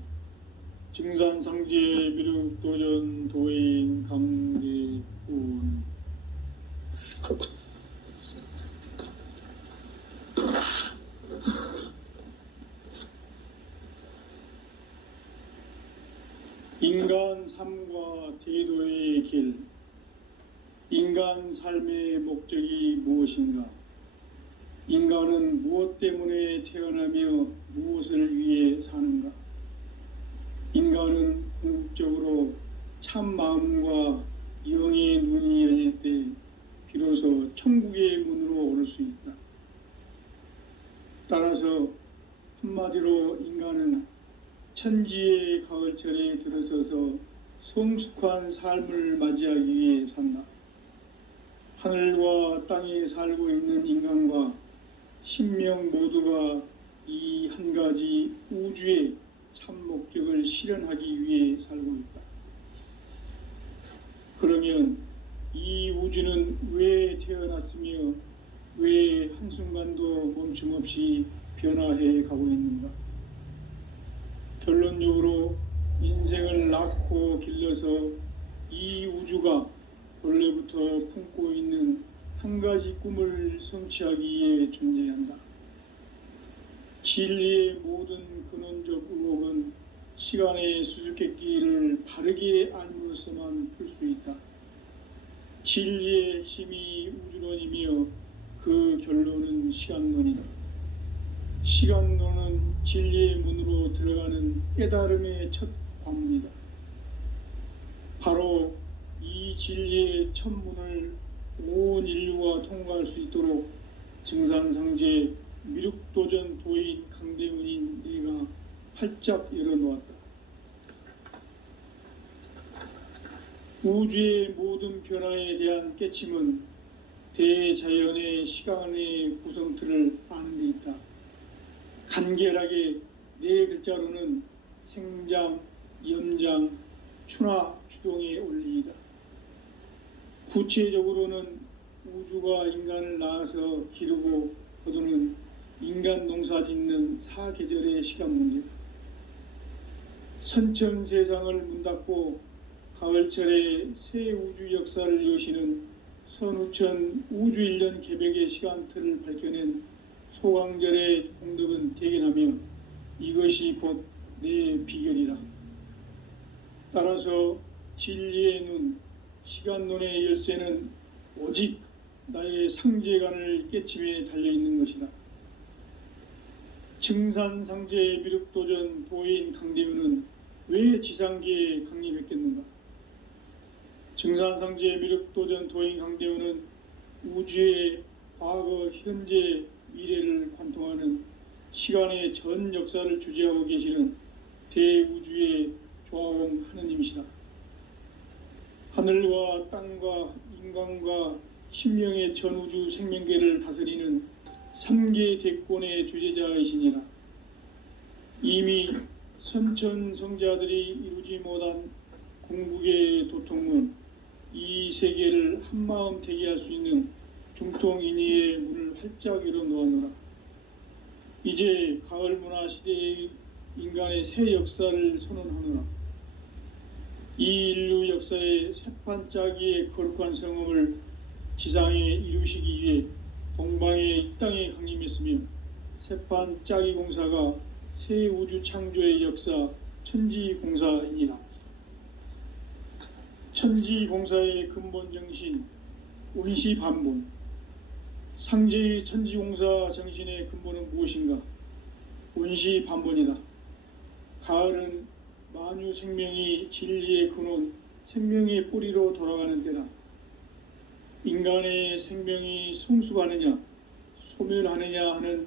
증산상제 미륵도전 도인 강대훈. 인간 삶과 대도의 길. 인간 삶의 목적이 무엇인가? 인간은 무엇 때문에 태어나며 무엇을 위해 사는가? 인간은 궁극적으로 참 마음과 영의 눈이 열릴 때 비로소 천국의 문으로 오를 수 있다. 따라서 한마디로 인간은 천지의 가을철에 들어서서 성숙한 삶을 맞이하기 위해 산다. 하늘과 땅에 살고 있는 인간과 신명 모두가 이 한 가지 우주의 참 목적을 실현하기 위해 살고 있다. 그러면 이 우주는 왜 태어났으며 왜 한순간도 멈춤없이 변화해 가고 있는가? 결론적으로 인생을 낳고 길러서 이 우주가 원래부터 품고 있는 한 가지 꿈을 성취하기 위해 존재한다. 진리의 모든 근원적 의혹은 시간의 수수께끼를 바르게 알므로써만 풀 수 있다. 진리의 핵심이 우주론이며 그 결론은 시간론이다. 시간론은 진리의 문으로 들어가는 깨달음의 첫 관문이다. 바로 이 진리의 첫 문을 온 인류가 통과할 수 있도록 증산상제 미륵도전 도인 강대문인 내가 활짝 열어놓았다. 우주의 모든 변화에 대한 깨침은 대자연의 시간의 구성틀을 아는 데 있다. 간결하게 네 글자로는 생장, 연장, 추나 추동의 원리이다. 구체적으로는 우주가 인간을 낳아서 기르고 거두는 인간 농사 짓는 사계절의 시간 문제다. 선천 세상을 문 닫고 가을철에 새 우주 역사를 여시는 선우천 우주 1년 개벽의 시간틀을 밝혀낸 소강절의 공덕은 대견하며 이것이 곧 내 비결이라. 따라서 진리의 눈, 시간론의 열쇠는 오직 나의 상제관을 깨침에 달려있는 것이다. 증산상제 미륵도전 도인 강대윤은 왜 지상계에 강림했겠는가? 증산상제 미륵도전 도인 강대윤은 우주의 과거, 현재, 미래를 관통하는 시간의 전 역사를 주재하고 계시는 대우주의 조화원 하느님이시다. 하늘과 땅과 인간과 신명의 전우주 생명계를 다스리는 3계 대권의 주재자이시니라. 이미 선천성자들이 이루지 못한 궁극의 도통은 이 세계를 한마음 대기할 수 있는 중통인의의 문을 활짝 열어놓았노라. 이제 가을 문화 시대의 인간의 새 역사를 선언하노라. 이 인류 역사의 새판짜기의 거룩한 성음을 지상에 이루시기 위해 동방의 이 땅에 강림했으며 새판짜기 공사가 새 우주 창조의 역사 천지공사이니라. 천지공사의 근본 정신 운시반본. 상제의 천지공사 정신의 근본은 무엇인가? 운시반본이다. 가을은 만유 생명이 진리의 근원, 생명의 뿌리로 돌아가는 때다. 인간의 생명이 성숙하느냐, 소멸하느냐 하는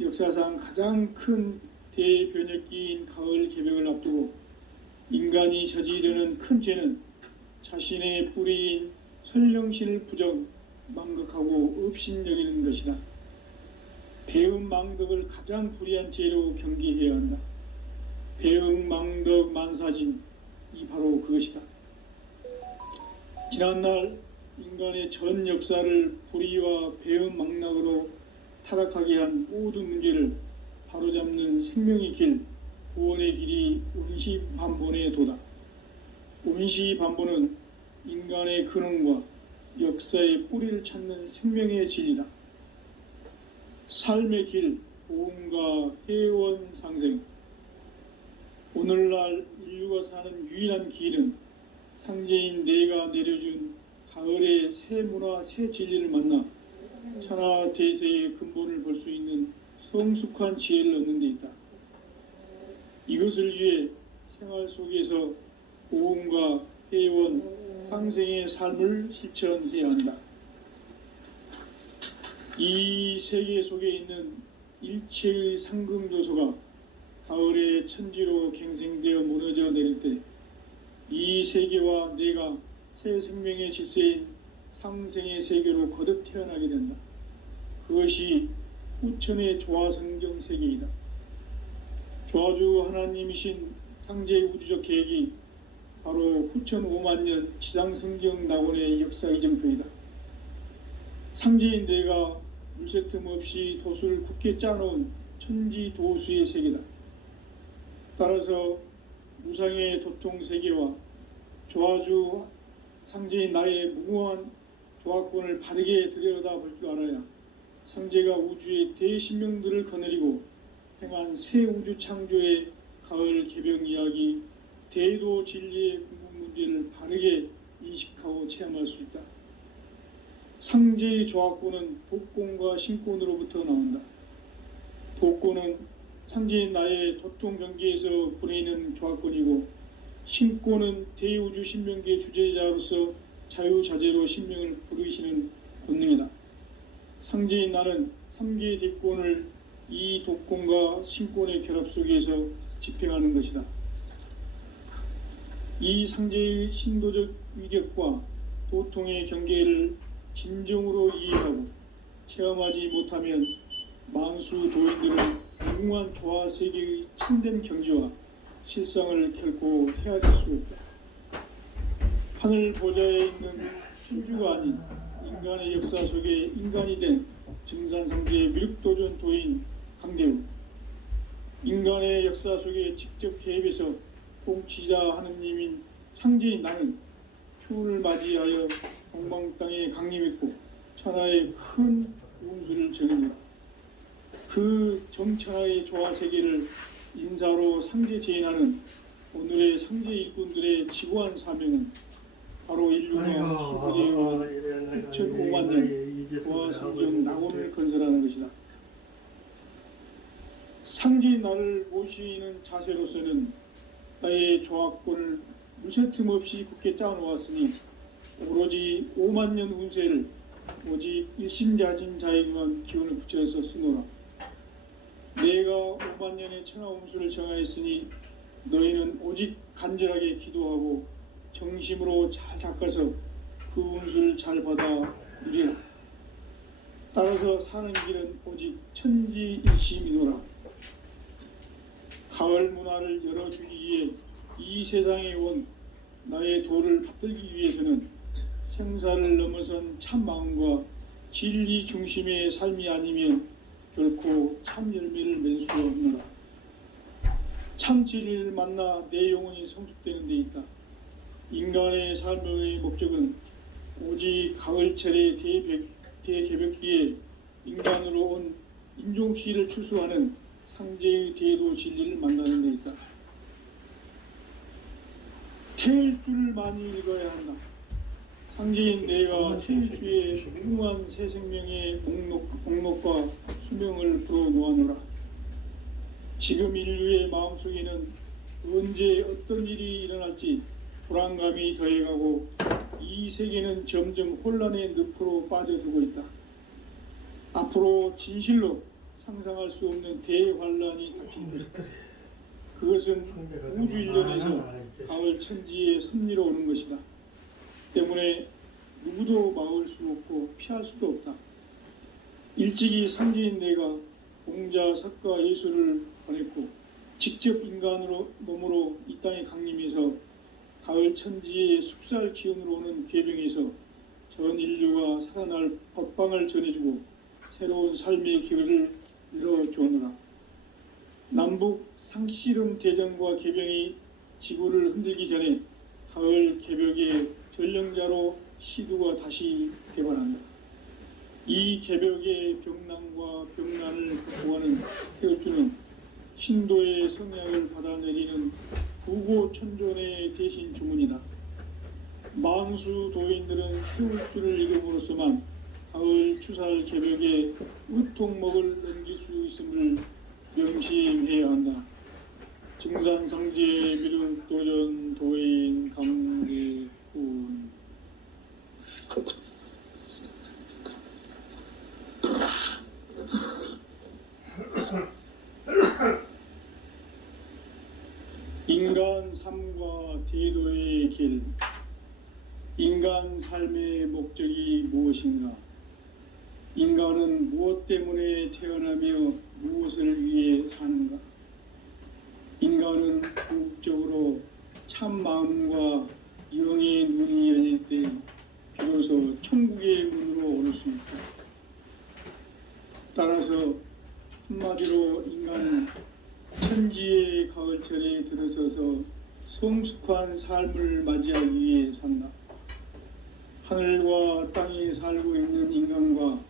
역사상 가장 큰 대변혁기인 가을 개벽을 앞두고 인간이 저지르는 큰 죄는 자신의 뿌리인 설령신을 부정, 망극하고 업신여기는 것이다. 배음 망덕을 가장 불의한 죄로 경계해야 한다. 배음 망덕 만사진, 이 바로 그것이다. 지난날 인간의 전 역사를 불의와 배음 망락으로 타락하게 한 모든 문제를 바로잡는 생명의 길, 구원의 길이 운시반본의 도다. 운시반본은 인간의 근원과 역사의 뿌리를 찾는 생명의 진리다. 삶의 길, 보험과 회원 상생. 오늘날 인류가 사는 유일한 길은 상제인 내가 내려준 가을의 새 문화 새 진리를 만나 천하 대세의 근본을 볼 수 있는 성숙한 지혜를 얻는 데 있다. 이것을 위해 생활 속에서 고음과 회원, 상생의 삶을 실천해야 한다. 이 세계 속에 있는 일체의 상승조소가 가을의 천지로 갱생되어 무너져 내릴 때 이 세계와 내가 새 생명의 질서인 상생의 세계로 거듭 태어나게 된다. 그것이 후천의 조화성경 세계이다. 조화주 하나님이신 상제의 우주적 계획이 바로 후천 5만 년 지상성경 낙원의 역사 이정표이다. 상제인 내가 물새 틈 없이 도수를 굳게 짜놓은 천지 도수의 세계다. 따라서 무상의 도통 세계와 조화주 상제인 나의 무궁한 조화권을 바르게 들여다볼 줄 알아야 상제가 우주의 대신명들을 거느리고 행한 새 우주 창조의 가을 개병 이야기, 대도 진리의 궁극 문제를 바르게 인식하고 체험할 수 있다. 상제의 조화권은 복권과 신권으로부터 나온다. 복권은 상제인 나의 도통 경계에서 부리는 조화권이고, 신권은 대우주 신명계 주제자로서 자유자재로 신명을 부르시는 본능이다. 상제인 나는 3개의 대권을 이 독권과 신권의 결합 속에서 집행하는 것이다. 이 상제의 신도적 위격과 도통의 경계를 진정으로 이해하고 체험하지 못하면 만수 도인들은 무궁한 조화 세계의 참된 경지와 실상을 결코 헤아릴 수 없다. 하늘 보좌에 있는 천주가 아닌 인간의 역사 속에 인간이 된 증산상제의 미륵도전 도인 강대우, 인간의 역사 속에 직접 개입해서 통치자 하느님인 상제인 나는 추운을 맞이하여 동방 땅에 강림했고 천하의 큰 운수를 정했노라. 그 정천하의 조화 세계를 인사로 상제 제인하는 오늘의 상제 일꾼들의 지고한 사명은 바로 인류가 희부되어 6,500만 년 조화 성경 낙원을 건설하는 것이다. 상제인 나를 모시는 자세로서는 나의 조화권을 물새 틈 없이 굳게 짜놓았으니 오로지 5만 년 운세를 오직 일심자진 자에게만 기운을 붙여서 쓰노라. 내가 5만 년의 천하 운수를 정하였으니 너희는 오직 간절하게 기도하고 정심으로 잘 닦아서 그 운수를 잘 받아 누리라. 따라서 사는 길은 오직 천지일심이노라. 가을 문화를 열어주기 위해 이 세상에 온 나의 도를 받들기 위해서는 생사를 넘어선 참 마음과 진리 중심의 삶이 아니면 결코 참 열매를 맺을 수 없노라. 참 진리를 만나 내 영혼이 성숙되는 데 있다. 인간의 삶의 목적은 오직 가을철의 대개벽기에 인간으로 온 인종시를 추수하는 상제의 대도 진리를 만나는 데 있다. 태일 줄을 많이 읽어야 한다. 상제인 내가 태일주의 무궁한 새 생명의 목록과 수명을 풀어놓아노라. 지금 인류의 마음속에는 언제 어떤 일이 일어날지 불안감이 더해가고 이 세계는 점점 혼란의 늪으로 빠져들고 있다. 앞으로 진실로 상상할 수 없는 대환란이 닥칠 것이다. 그것은 우주 일련에서 가을 천지의 섭리로 오는 것이다. 때문에 누구도 막을 수 없고 피할 수도 없다. 일찍이 상제인 내가 공자, 석가, 예수를 보냈고 직접 인간으로 몸으로 이 땅에 강림해서 가을 천지의 숙살 기운으로 오는 궤병에서 전 인류가 살아날 법방을 전해주고 새로운 삶의 기회를 열어주오노라. 남북 상씨름 대전과 개병이 지구를 흔들기 전에 가을 개벽의 전령자로 시두가 다시 개발한다. 이 개벽의 병난과 병난을 극복하는 태을주는 신도의 성향을 받아내리는 부고천존의 대신 주문이다. 망수 도인들은 세울줄을 익음으로써만 가을 추살 개벽에 으통먹을 넘길 수 있음을 명심해야 한다. 증산상제 미륵 도전 도인 강대훈. 인간 삶과 대도의 길. 인간 삶의 목적이 무엇인가? 인간은 무엇 때문에 태어나며 무엇을 위해 사는가? 인간은 궁극적으로 참 마음과 영의 문이 열릴 때 비로소 천국의 문으로 오를 수 있다. 따라서 한마디로 인간은 천지의 가을철에 들어서서 성숙한 삶을 맞이하기 위해 산다. 하늘과 땅에 살고 있는 인간과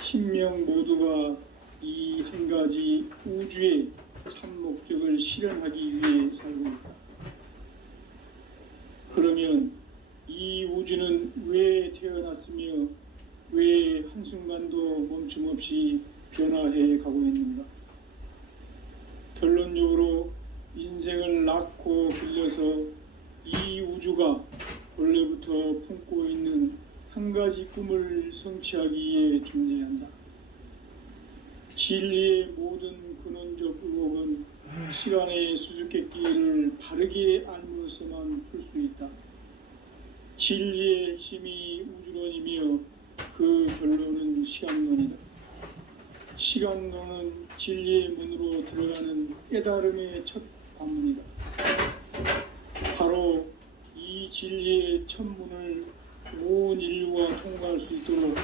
신명 모두가 이 한 가지 우주의 참 목적을 실현하기 위해 살고 있다. 그러면 이 우주는 왜 태어났으며 왜 한순간도 멈춤없이 변화해 가고 있는가? 결론적으로 인생을 낳고 길러서 이 우주가 본래부터 품고 있는 한 가지 꿈을 성취하기 위해 존재한다. 진리의 모든 근원적 의혹은 시간의 수수께끼를 바르게 알므로서만 풀 수 있다. 진리의 핵심이 우주론이며 그 결론은 시간론이다. 시간론은 진리의 문으로 들어가는 깨달음의 첫 관문이다. 바로 이 진리의 첫 문을 온 인류가 통과할 수 있도록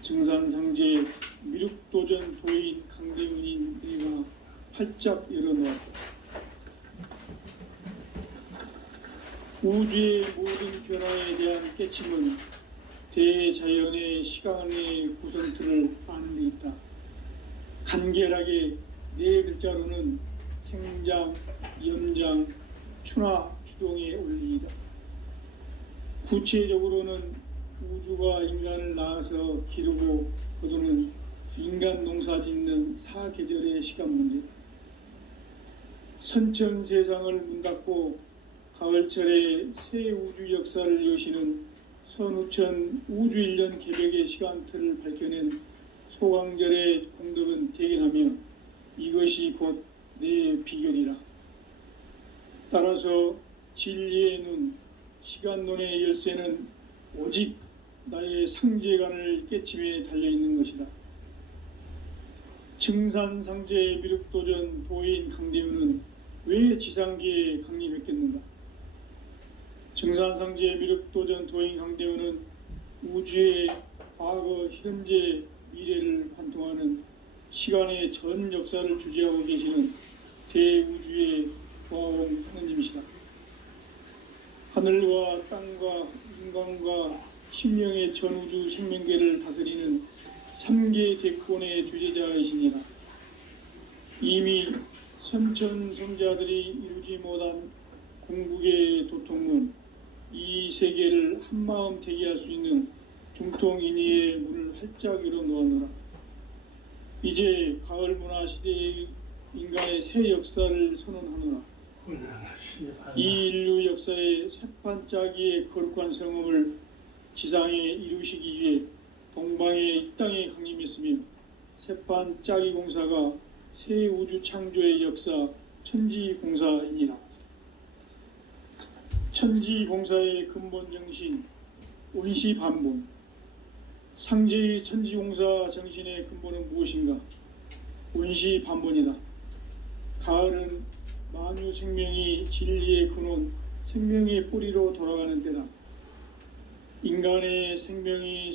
증산상제 미륵도전 도인 강대훈인 내가 활짝 열어놓았다. 우주의 모든 변화에 대한 깨침은 대자연의 시간의 구성틀을 아는 데 있다. 간결하게 네 글자로는 생장, 연장, 추나 추동의 원리이다. 구체적으로는 우주가 인간을 낳아서 기르고 거두는 인간 농사 짓는 사계절의 시간 문제. 선천 세상을 문 닫고 가을철에 새 우주 역사를 여시는 선우천 우주 1년 개벽의 시간틀을 밝혀낸 소강절의 공덕은 대견하며 이것이 곧 내 비결이라. 따라서 진리의 눈, 시간론의 열쇠는 오직 나의 상제관을 깨침에 달려있는 것이다. 증산상제 미륵도전 도인 강대훈은 왜 지상계에 강림했겠는가? 증산상제 미륵도전 도인 강대훈은 우주의 과거, 현재, 미래를 관통하는 시간의 전 역사를 주재하고 계시는 대우주의 교화홍 하느님이시다. 하늘과 땅과 인간과 신명의 전우주 생명계를 다스리는 3계 대권의 주제자이시니라. 이미 선천성자들이 이루지 못한 궁극의 도통문, 이 세계를 한마음 대기할 수 있는 중통인의의 문을 활짝 열어놓았노라. 이제 가을 문화 시대의 인간의 새 역사를 선언하노라. 이 인류 역사의 새판짜기의 거룩한 성음을 지상에 이루시기 위해 동방의 이 땅에 강림했으며 새판짜기 공사가 새 우주 창조의 역사 천지공사이니라. 천지공사의 근본 정신 온시반본. 상제의 천지공사 정신의 근본은 무엇인가? 온시반본이다. 가을은 만유 생명이 진리의 근원, 생명의 뿌리로 돌아가는 때다. 인간의 생명이